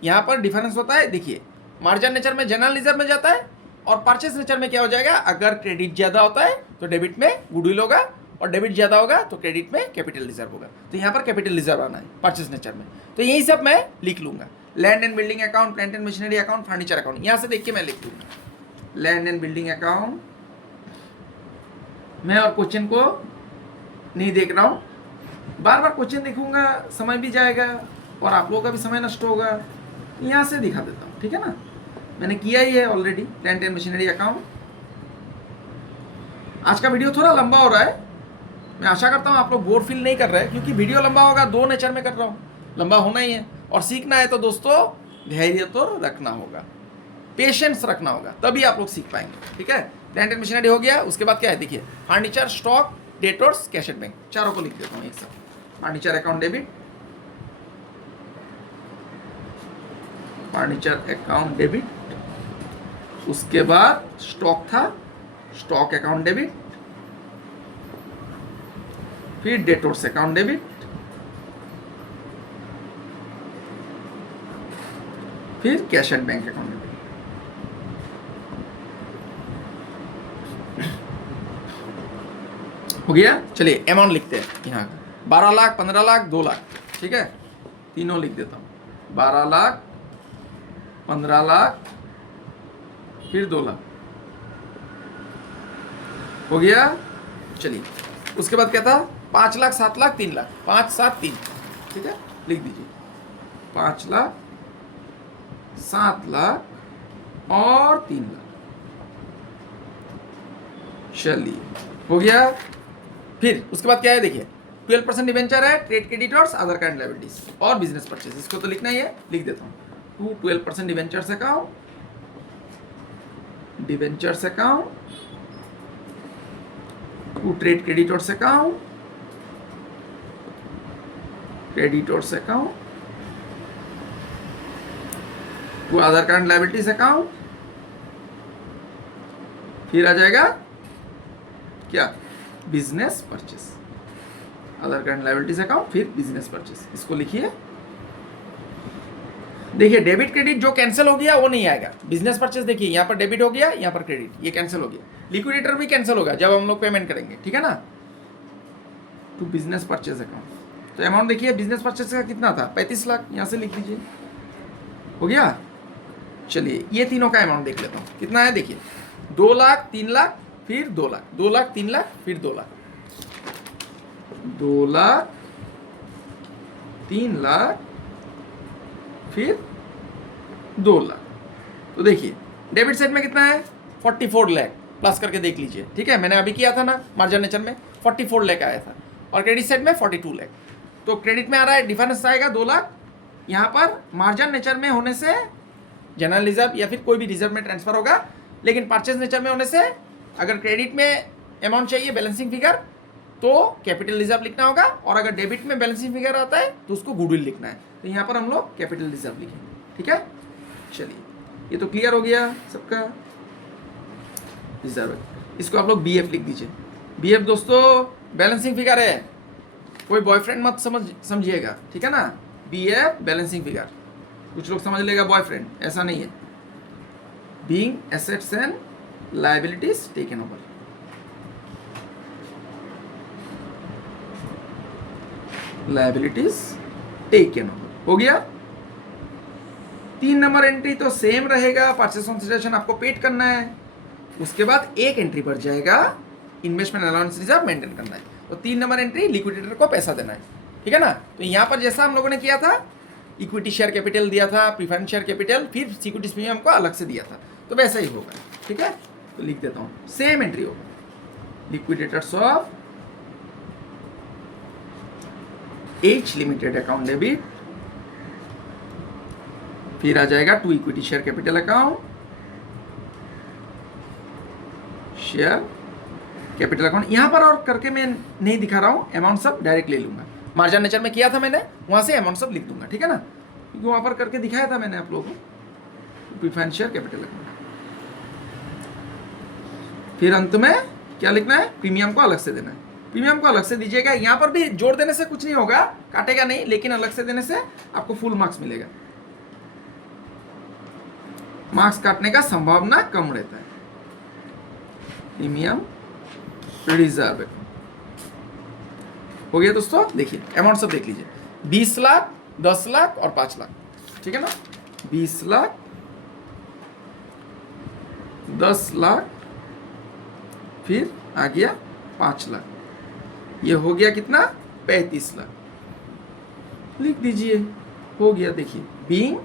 यहां पर डिफरेंस होता है, देखिए मार्जिन नेचर में जनरल रिजर्व में जाता है, और परचेस नेचर में क्या हो जाएगा, अगर क्रेडिट ज्यादा होता है तो डेबिट में गुडविल होगा, और डेबिट ज़्यादा होगा तो क्रेडिट में कैपिटल रिजर्व होगा। तो यहाँ पर कैपिटल रिजर्व आना है परचेज नेचर में। तो यही सब मैं लिख लूँगा। Land and building account, plant and machinery account, furniture account, यहाँ से देख के मैं लिख लूँगा लैंड एंड बिल्डिंग अकाउंट। मैं और क्वेश्चन को नहीं देख रहा हूँ, बार बार क्वेश्चन देखूंगा समय भी जाएगा और आप लोगों का भी समय नष्ट होगा। यहाँ से दिखा देता हूँ, ठीक है ना, मैंने किया ही है already plant and machinery account. आज का वीडियो थोड़ा लंबा हो रहा है, मैं आशा करता हूँ आप लोग बोर फील नहीं कर रहे हैं, क्योंकि वीडियो लंबा होगा, दो नेचर में कर रहा हूँ, लंबा होना ही है। और सीखना है तो दोस्तों धैर्य तो रखना होगा, पेशेंस रखना होगा, तभी आप लोग सीख पाएंगे, ठीक है। प्लांट एंड मशीनरी हो गया, उसके बाद क्या है देखिए, furniture, stock, debtors, cash at bank, चारों को लिख देता हूँ एक साथ। Furniture account debit, furniture account debit, उसके बाद स्टॉक था, स्टॉक अकाउंट डेबिट, फिर डेटर्स अकाउंट डेबिट, फिर cash at bank account debit. हो गया। चलिए अमाउंट लिखते हैं यहाँ 12 लाख, 15 लाख, 2 लाख, ठीक है, तीनों लिख देता हूँ। 12 लाख, 15 लाख, फिर 2 लाख, हो गया। चलिए उसके बाद क्या था, 5 लाख, 7 लाख, 3 लाख, 5, 7, 3, ठीक है, लिख दीजिए 5 लाख, 7 लाख और 3 लाख। चलिए हो गया। फिर उसके बाद क्या है देखिए, 12% डिवेंचर है, trade creditors, other kind liabilities और बिजनेस परचेज, इसको तो लिखना ही है, लिख देता हूँ। 12% debentures account, debentures account, trade creditors account, creditors account, other kind liabilities account, फिर आ जाएगा क्या, business purchase, other kind liabilities account, फिर बिजनेस परचेस, इसको लिखिए। देखिए डेबिट क्रेडिट जो कैंसिल हो गया वो नहीं आएगा, बिजनेस परचेस देखिए यहाँ पर डेबिट हो गया, यहाँ पर क्रेडिट, ये कैंसिल हो गया। लिक्विडेटर भी कैंसिल होगा जब हम लोग पेमेंट करेंगे, ठीक है ना। टू बिजनेस परचेस अकाउंट, तो अमाउंट देखिए बिजनेस परचेस का कितना था, 35 लाख, यहाँ से लिख दीजिए, हो गया। चलिए ये तीनों का अमाउंट देख लेता हूँ कितना है, देखिए 2 लाख, 3 लाख, फिर 2 लाख, 2 लाख, 3 लाख, फिर 2 लाख, 2 लाख, 3 लाख, फिर 2 लाख। तो देखिए डेबिट साइड में कितना है, 44 लाख, प्लस करके देख लीजिए, ठीक है, मैंने अभी किया था ना मार्जिन नेचर में 44 लाख आया था, और क्रेडिट साइड में 42 लाख। तो क्रेडिट में आ रहा है, डिफरेंस आएगा 2 लाख, यहाँ पर मार्जिन नेचर में होने से जनरल रिजर्व या फिर कोई भी रिजर्व में ट्रांसफर होगा, लेकिन परचेज नेचर में होने से अगर क्रेडिट में अमाउंट चाहिए बैलेंसिंग फिगर तो कैपिटल रिजर्व लिखना होगा, और अगर डेबिट में बैलेंसिंग फिगर आता है तो उसको गुडविल लिखना है। तो यहाँ पर हम लोग कैपिटल रिजर्व लिखेंगे, ठीक है। चलिए ये तो क्लियर हो गया सबका, रिजर्व, इसको आप लोग BF लिख दीजिए। BF दोस्तों बैलेंसिंग फिगर है, कोई बॉयफ्रेंड मत समझिएगा, ठीक है ना। BF बैलेंसिंग फिगर, कुछ लोग समझ लेगा बॉयफ्रेंड, ऐसा नहीं है। Being assets and liabilities taken over, liabilities taken over, हो गया। 3 नंबर एंट्री तो सेम रहेगा, परचेस कंसीडरेशन आपको पेड करना है, उसके बाद एक एंट्री बढ़ जाएगा, इन्वेस्टमेंट अलाउंस रिजर्व मेंटेन करना है। तो 3 नंबर एंट्री लिक्विडेटर को पैसा देना है, ठीक है ना। तो यहाँ पर जैसा हम लोगों ने किया था, इक्विटी शेयर कैपिटल दिया था, प्रीफरेंस शेयर कैपिटल, फिर सिक्योरिटीज प्रीमियम को अलग से दिया था, तो वैसा ही होगा, ठीक है। तो लिख देता हूँ सेम एंट्री होगा, liquidators of H limited account debit, फिर आ जाएगा to equity share capital account, share capital account. यहां पर और करके मैं नहीं दिखा रहा हूं, अमाउंट सब डायरेक्ट ले लूंगा, मार्जिन नेचर में किया था मैंने, वहां से अमाउंट सब लिख दूंगा, ठीक है ना, क्योंकि वहां पर करके दिखाया था मैंने आप लोगों को, प्रीफरेंस शेयर कैपिटल अकाउंट। फिर अंत में क्या लिखना है, प्रीमियम को अलग से देना है, प्रीमियम को अलग से दीजिएगा। यहाँ पर भी जोड़ देने से कुछ नहीं होगा, काटेगा नहीं, लेकिन अलग से देने से आपको फुल मार्क्स मिलेगा, मार्क्स काटने का संभावना कम रहता है। प्रीमियम रिजर्व, हो गया दोस्तों, देखिए अमाउंट सब देख लीजिए, 20 लाख, 10 लाख और 5 लाख, ठीक है ना, 20 लाख, 10 लाख, फिर आ गया 5 लाख, ये हो गया कितना, 35 लाख, लिख दीजिए, हो गया। देखिए being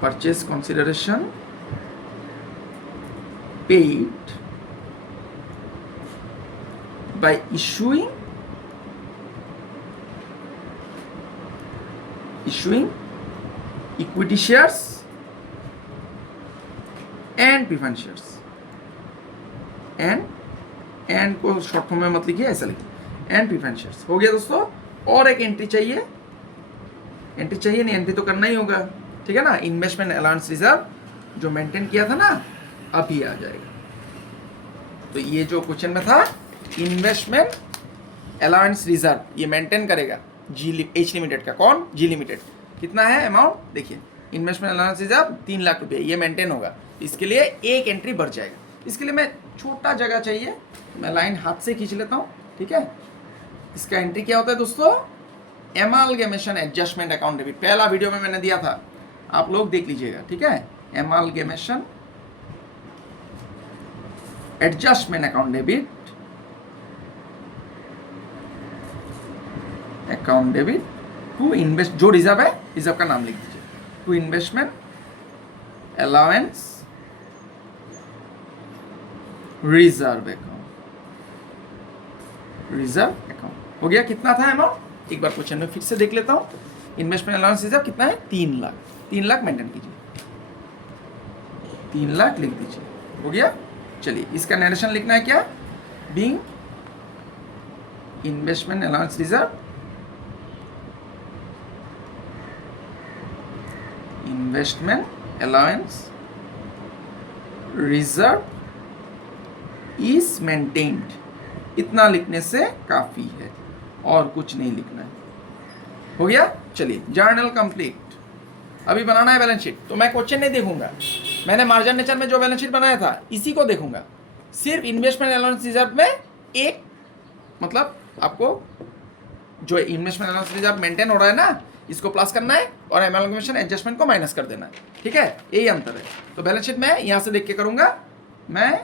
purchase consideration paid by issuing equity shares and preference shares, and को शॉर्ट फॉर्म में मत लिखिए, ऐसा लिखिए, एंड प्रीफरेंस शेयर्स। हो गया दोस्तों। और एक एंट्री चाहिए, नहीं, एंट्री तो करना ही होगा, ठीक है ना, इन्वेस्टमेंट अलाउंस रिजर्व जो मेंटेन किया था ना, अभी आ जाएगा। तो ये जो क्वेश्चन में था इन्वेस्टमेंट अलाउंस रिजर्व, ये मेंटेन करेगा एच लिमिटेड का, कौन, जी लिमिटेड। कितना है अमाउंट, देखिए इन्वेस्टमेंट अलाउंस रिजर्व 3 लाख रुपये, ये मेंटेन होगा, इसके लिए एक एंट्री बढ़ जाएगा। इसके लिए मैं छोटा जगह चाहिए, मैं लाइन हाथ से खींच लेता हूँ, ठीक है। इसका एंट्री क्या होता है दोस्तों, एमालगेमेशन एडजस्टमेंट अकाउंट डेबिट, पहला वीडियो में मैंने दिया था, आप लोग देख लीजिएगा, ठीक है। Amalgamation adjustment account debit, to invest, जो रिजर्व है, रिजर्व का नाम लिख दीजिए, to investment allowance reserve account. हो गया। कितना था अमाउंट, एक बार क्वेश्चन में फिर से देख लेता हूं। इन्वेस्टमेंट अलाउंस रिजर्व कितना है, 3 लाख, 3 लाख मेंटेन कीजिए, 3 लाख लिख दीजिए। हो गया। चलिए इसका नरेशन लिखना है क्या, being investment allowance reserve, investment allowance reserve is maintained, इतना लिखने से काफी है और कुछ नहीं लिखना है। हो गया। चलिए जर्नल कंप्लीट। अभी बनाना है बैलेंस शीट, तो मैं क्वेश्चन नहीं देखूंगा, मैंने मार्जिन नेचर में जो बैलेंस शीट बनाया था इसी को देखूंगा। सिर्फ इन्वेस्टमेंट अलाउंस रिजर्व में एक, मतलब आपको जो इन्वेस्टमेंट अलाउंस रिजर्व मेंटेन हो रहा है ना, इसको प्लस करना है और एमालगमेशन एडजस्टमेंट को माइनस कर देना है, ठीक है, यही अंतर है। तो बैलेंस शीट मैं यहाँ से देख के करूंगा मैं,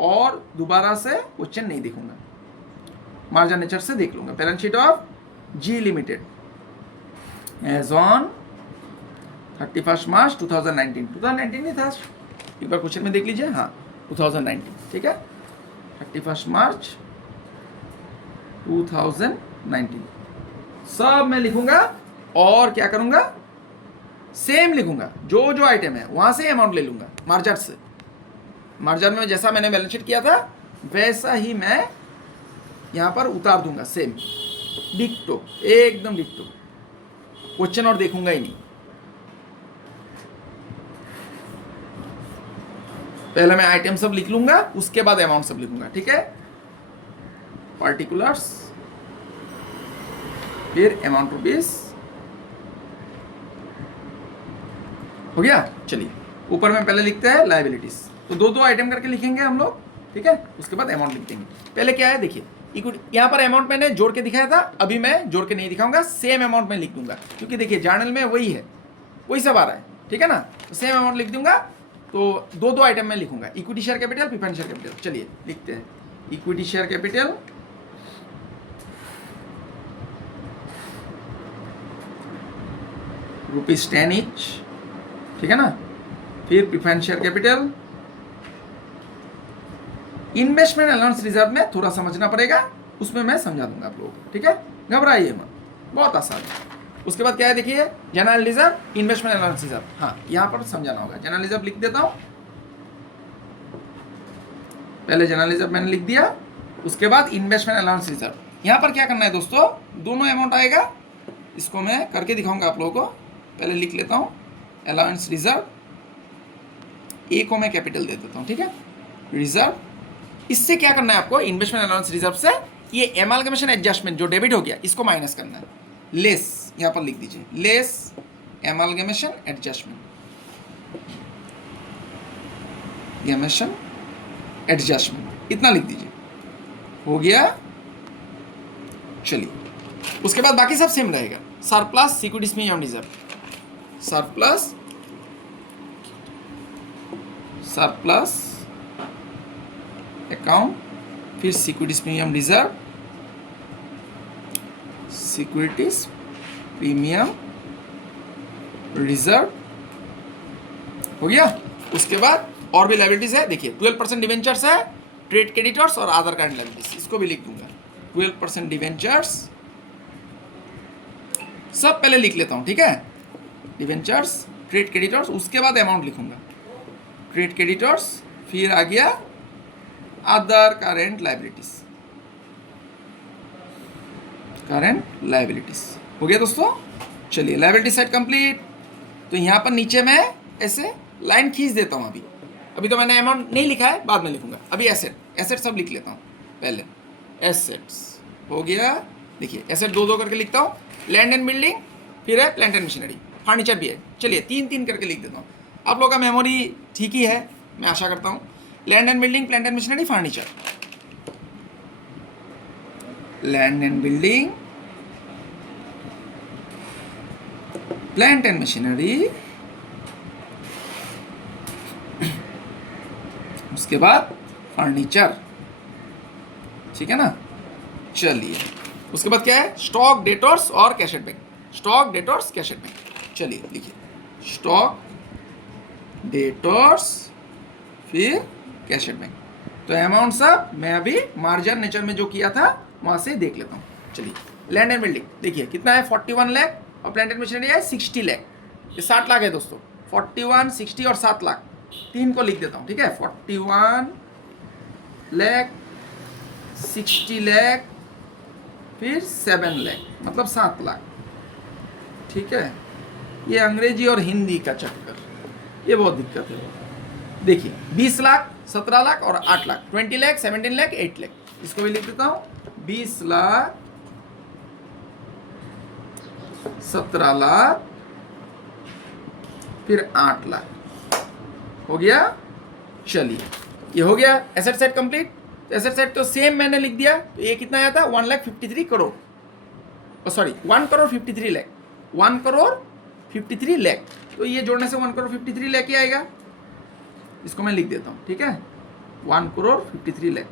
और दोबारा से क्वेश्चन नहीं देखूंगा, मार्जिन नेचर से देख लूंगा। Balance sheet of G limited as on 31 March 2019, 2019 नहीं था, एक बार क्वेश्चन में देख लीजिए, हाँ 2019, ठीक है, 31 मार्च 2019 सब मैं लिखूंगा और क्या करूंगा, सेम लिखूंगा, जो जो आइटम है वहां से अमाउंट ले लूंगा मार्जिन से। मार्जिन में जैसा मैंने बैलेंस शीट किया था वैसा ही मैं यहां पर उतार दूंगा, सेम डिक्टो, एकदम डिक्टो, क्वेश्चन और देखूंगा ही नहीं। पहले मैं आइटम सब लिख लूंगा, उसके बाद अमाउंट सब लिखूंगा, ठीक है, पार्टिकुलर्स, फिर अमाउंट रुपीस। हो गया। चलिए ऊपर में पहले लिखते हैं लायबिलिटीज, तो दो दो आइटम करके लिखेंगे हम लोग, ठीक है, उसके बाद अमाउंट लिख देंगे। पहले क्या है देखिए, इक्विटी, यहाँ पर अमाउंट मैंने जोड़ के दिखाया था, अभी मैं जोड़ के नहीं दिखाऊंगा, सेम अमाउंट में लिख दूंगा, क्योंकि देखिए जर्नल में वही है, वही सब आ रहा है, ठीक है ना, तो सेम अमाउंट लिख दूंगा। तो दो दो आइटम में लिखूंगा, equity share capital, preference share capital. चलिए लिखते हैं, इक्विटी शेयर कैपिटल ₹10 ईच, ठीक है ना, फिर preference share capital. Investment allowance reserve में थोड़ा समझना पड़ेगा, उसमें मैं समझा दूंगा आप लोगों को, ठीक है, घबराइए मत, बहुत आसान है। उसके बाद क्या है देखिए, general reserve, investment allowance reserve, हाँ यहाँ पर समझाना होगा। जनरल रिजर्व लिख देता हूँ, पहले जनरल रिजर्व मैंने लिख दिया, उसके बाद इन्वेस्टमेंट अलाउंस रिजर्व। यहाँ पर क्या करना है दोस्तों, दोनों अमाउंट आएगा, इसको मैं करके दिखाऊंगा आप लोगों को। पहले लिख लेता हूँ अलाउंस रिजर्व, ए को मैं कैपिटल दे देता हूँ, ठीक है, रिजर्व। इससे क्या करना है आपको, इन्वेस्टमेंट अलाउंस रिजर्व से ये एमालगमेशन एडजस्टमेंट जो डेबिट हो गया इसको माइनस करना है, लेस, यहाँ पर लिख दीजिए लेस एमालगमेशन एडजस्टमेंट, एडजस्टमेंट, इतना लिख दीजिए, हो गया। चलिए उसके बाद बाकी सब सेम रहेगा, सरप्लस सिक्योरिटीज में रिजर्व, सरप्लस सरप्लस अकाउंट, फिर securities premium reserve, securities premium reserve, हो गया। उसके बाद और भी लायबिलिटीज है, देखिए 12% डिवेंचर्स है, ट्रेड क्रेडिटर्स और अदर करंट लायबिलिटीज, इसको भी लिख दूंगा। 12% डिवेंचर्स सब पहले लिख लेता हूं, ठीक है, डिवेंचर्स, ट्रेड क्रेडिटर्स, उसके बाद अमाउंट लिखूंगा, ट्रेड क्रेडिटर्स, फिर आ गया other current liabilities, current liabilities, हो गया दोस्तों। चलिए लायबिलिटी साइड कंप्लीट। तो यहां पर नीचे मैं ऐसे लाइन खींच देता हूं, अभी तो मैंने अमाउंट नहीं लिखा है, बाद में लिखूंगा। अभी एसेट, एसेट सब लिख लेता हूं पहले, एसेट्स हो गया। देखिए एसेट दो दो करके लिखता हूं, लैंड एंड बिल्डिंग, फिर है प्लांट एंड मशीनरी, फर्नीचर भी है। चलिए तीन तीन करके लिख देता हूँ, आप लोगों का मेमोरी ठीक ही है, मैं आशा करता हूँ। Land and building, plant and machinery, furniture, land and building, plant and machinery, उसके बाद फर्नीचर, ठीक है ना। चलिए उसके बाद क्या है, स्टॉक, डेटर्स और cash at bank, stock, debtors, cash at bank. चलिए लिखिए, स्टॉक, डेटर्स, फिर कैश एट बैंक। तो अमाउंट सब मैं अभी मार्जिन नेचर में जो किया था वहां से देख लेता हूँ। चलिए लैंड एंड बिल्डिंग देखिए कितना है, 41 लाख, और प्लांट एंड मशीनरी है 60 लाख, ये 60 लाख है दोस्तों। 41, 60 और 7 लाख, तीन को लिख देता हूँ, ठीक है। 41 लाख, 60 लाख, फिर 7 लाख, मतलब 7 लाख, ठीक है। ये अंग्रेजी और हिंदी का चक्कर, ये बहुत दिक्कत है। देखिए 20 लाख, 17 लाख और 8 लाख, 20 लाख, 17 लाख, 8 लाख, इसको भी लिख देता हूँ। 20 लाख, 17 लाख, फिर 8 लाख, हो गया। चलिए ये हो गया एसेट साइड कंप्लीट। तो एसेट साइड तो सेम मैंने लिख दिया, तो ये कितना आया था, 1,53 करोड़, सॉरी 1 करोड़ 53 लाख, 1 करोड़ 53 लाख। तो ये जोड़ने से 1 करोड़ 53 लाख ही आएगा, इसको मैं लिख देता हूँ, ठीक है, 1 करोड़ 53 लाख।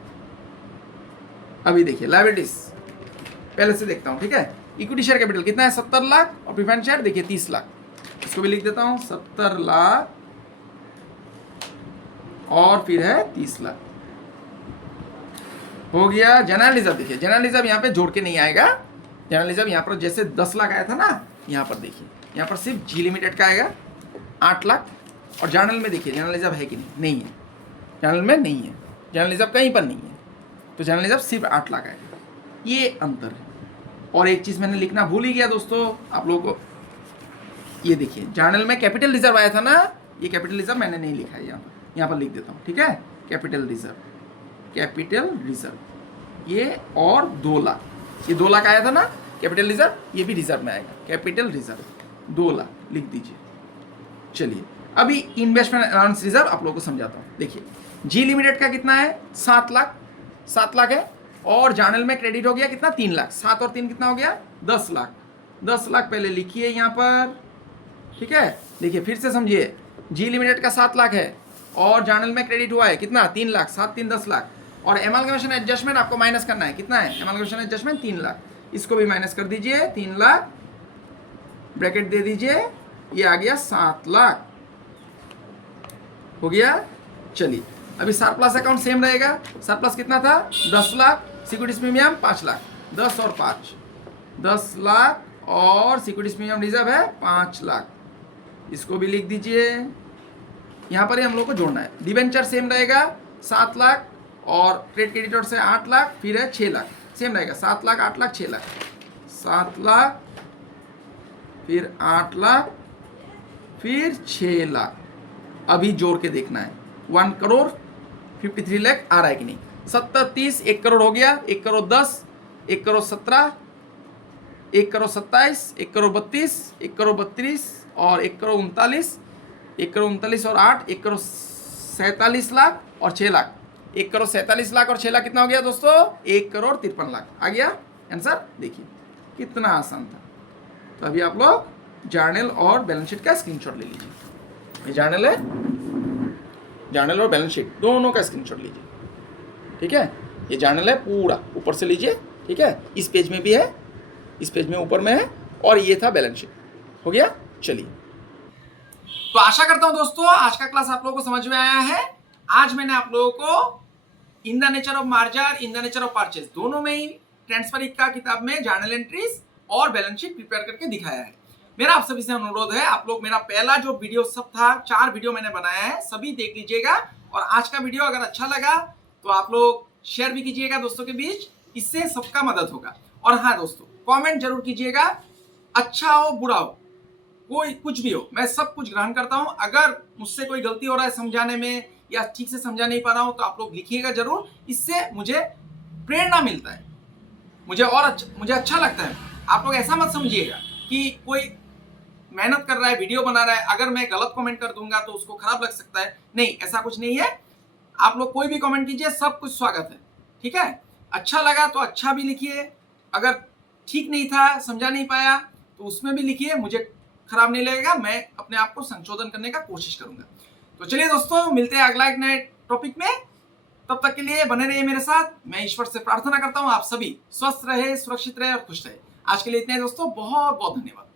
अभी देखिए लायबिलिटीज पहले से देखता हूँ, ठीक है। इक्विटी शेयर कैपिटल कितना है, 70 लाख, और प्रीफरेंस शेयर देखिए 30 लाख, इसको भी लिख देता हूँ, 70 लाख और फिर है 30 लाख, हो गया। जनरल रिजर्व देखिए, जनरल रिजर्व यहाँ पे जोड़ के नहीं आएगा, जनरल रिजर्व यहाँ पर जैसे 10 लाख आया था ना, यहाँ पर देखिए, यहाँ पर सिर्फ जी लिमिटेड का आएगा 8 लाख, और जनरल में देखिए जनरल रिजर्व है कि नहीं है, जनरल में नहीं है, जनरल रिजर्व कहीं पर नहीं है, तो जनरल रिजर्व सिर्फ 8 लाख आएगा, ये अंतर है। और एक चीज़ मैंने लिखना भूल ही गया दोस्तों आप लोगों को, ये देखिए जनरल में कैपिटल रिजर्व आया था ना, ये कैपिटल रिजर्व मैंने नहीं लिखा है, यहाँ पर लिख देता हूँ, ठीक है। कैपिटल रिजर्व, कैपिटल रिजर्व ये, और 2 लाख, ये 2 लाख आया था ना कैपिटल रिजर्व, ये भी रिजर्व में आएगा, कैपिटल रिजर्व 2 लाख लिख दीजिए। चलिए अभी इन्वेस्टमेंट अलाउंस रिजर्व आप लोगों को समझाता हूँ। देखिए जी लिमिटेड का कितना है, 7 लाख, 7 लाख है, और जनरल में क्रेडिट हो गया कितना, 3 लाख, 7 और 3 कितना हो गया, 10 लाख, 10 लाख पहले लिखिए यहाँ पर, ठीक है। देखिए फिर से समझिए, जी लिमिटेड का 7 लाख है, और जनरल में क्रेडिट हुआ है कितना, 3 लाख, 7 3 10 लाख, और एमालगमेशन एडजस्टमेंट आपको माइनस करना है, कितना है एमालगमेशन एडजस्टमेंट, 3 लाख, इसको भी माइनस कर दीजिए, 3 लाख ब्रैकेट दे दीजिए, ये आ गया 7 लाख, हो गया। चलिए अभी सरप्लस अकाउंट सेम रहेगा, सरप्लस कितना था, 10 लाख, सिक्योरिटीज प्रीमियम 5 लाख, 10 और 5 10 लाख, और सिक्योरिटीज प्रीमियम रिजर्व है 5 लाख, इसको भी लिख दीजिए। यहाँ पर ही हम लोग को जोड़ना है। डिवेंचर सेम रहेगा 7 लाख, और ट्रेड क्रेडिटर से 8 लाख, फिर है 6 लाख, सेम रहेगा 7 लाख 8 लाख 6 लाख, 7 लाख, फिर 8 लाख, फिर 6 लाख। अभी जोड़ के देखना है 1 करोड़ 53 लाख आ रहा है कि नहीं। 70 30 1 करोड़ हो गया, 1 करोड़ 10, 1 करोड़ 17, 1 करोड़ 27, 1 करोड़ 32, 1 करोड़ 32 और 1 करोड़ 39, 1 करोड़ 39 और 8, 1 करोड़ 47 लाख और 6 लाख, 1,47,00,000 और 6 लाख कितना हो गया दोस्तों? 1,53,00,000 आ गया आंसर। देखिए कितना आसान था। तो अभी आप लोग जर्नल और बैलेंस शीट का स्क्रीनशॉट ले लीजिए। ये जर्नल है, जर्नल और बैलेंस शीट दोनों का स्क्रीनशॉट लीजिए, ठीक है। ये जर्नल है पूरा, ऊपर से लीजिए, ठीक है। इस पेज में भी है, इस पेज में ऊपर में है, और ये था बैलेंस शीट। हो गया। चलिए, तो आशा करता हूं दोस्तों आज का क्लास आप लोगों को समझ में आया है। आज मैंने आप लोगों को इन the nature of merger, in the nature of purchase दोनों में ही ट्रांसफर का किताब में जर्नल एंट्रीज और बैलेंस शीट प्रिपेयर करके दिखाया है। मेरा आप सभी से अनुरोध है, आप लोग मेरा पहला जो वीडियो सब था, 4 वीडियो मैंने बनाया है, सभी देख लीजिएगा। और आज का वीडियो अगर अच्छा लगा तो आप लोग शेयर भी कीजिएगा दोस्तों के बीच, इससे सबका मदद होगा। और हाँ दोस्तों, कमेंट जरूर कीजिएगा, अच्छा हो बुरा हो, कोई कुछ भी हो, मैं सब कुछ ग्रहण करता हूं। अगर मुझसे कोई गलती हो रहा है समझाने में या ठीक से समझा नहीं पा रहा हूं तो आप लोग लिखिएगा जरूर, इससे मुझे प्रेरणा मिलता है, मुझे अच्छा लगता है। आप लोग ऐसा मत समझिएगा कि कोई मेहनत कर रहा है, वीडियो बना रहा है, अगर मैं गलत कमेंट कर दूंगा तो उसको खराब लग सकता है। नहीं, ऐसा कुछ नहीं है। आप लोग कोई भी कमेंट कीजिए, सब कुछ स्वागत है, ठीक है। अच्छा लगा तो अच्छा भी लिखिए, अगर ठीक नहीं था, समझा नहीं पाया तो उसमें भी लिखिए, मुझे खराब नहीं लगेगा, मैं अपने आप को संशोधन करने का कोशिश करूंगा। तो चलिए दोस्तों, मिलते हैं अगला एक नए टॉपिक में। तब तक के लिए बने रहिए मेरे साथ। मैं ईश्वर से प्रार्थना करता हूं आप सभी स्वस्थ रहे, सुरक्षित रहे और खुश रहे। आज के लिए इतना ही दोस्तों, बहुत बहुत धन्यवाद।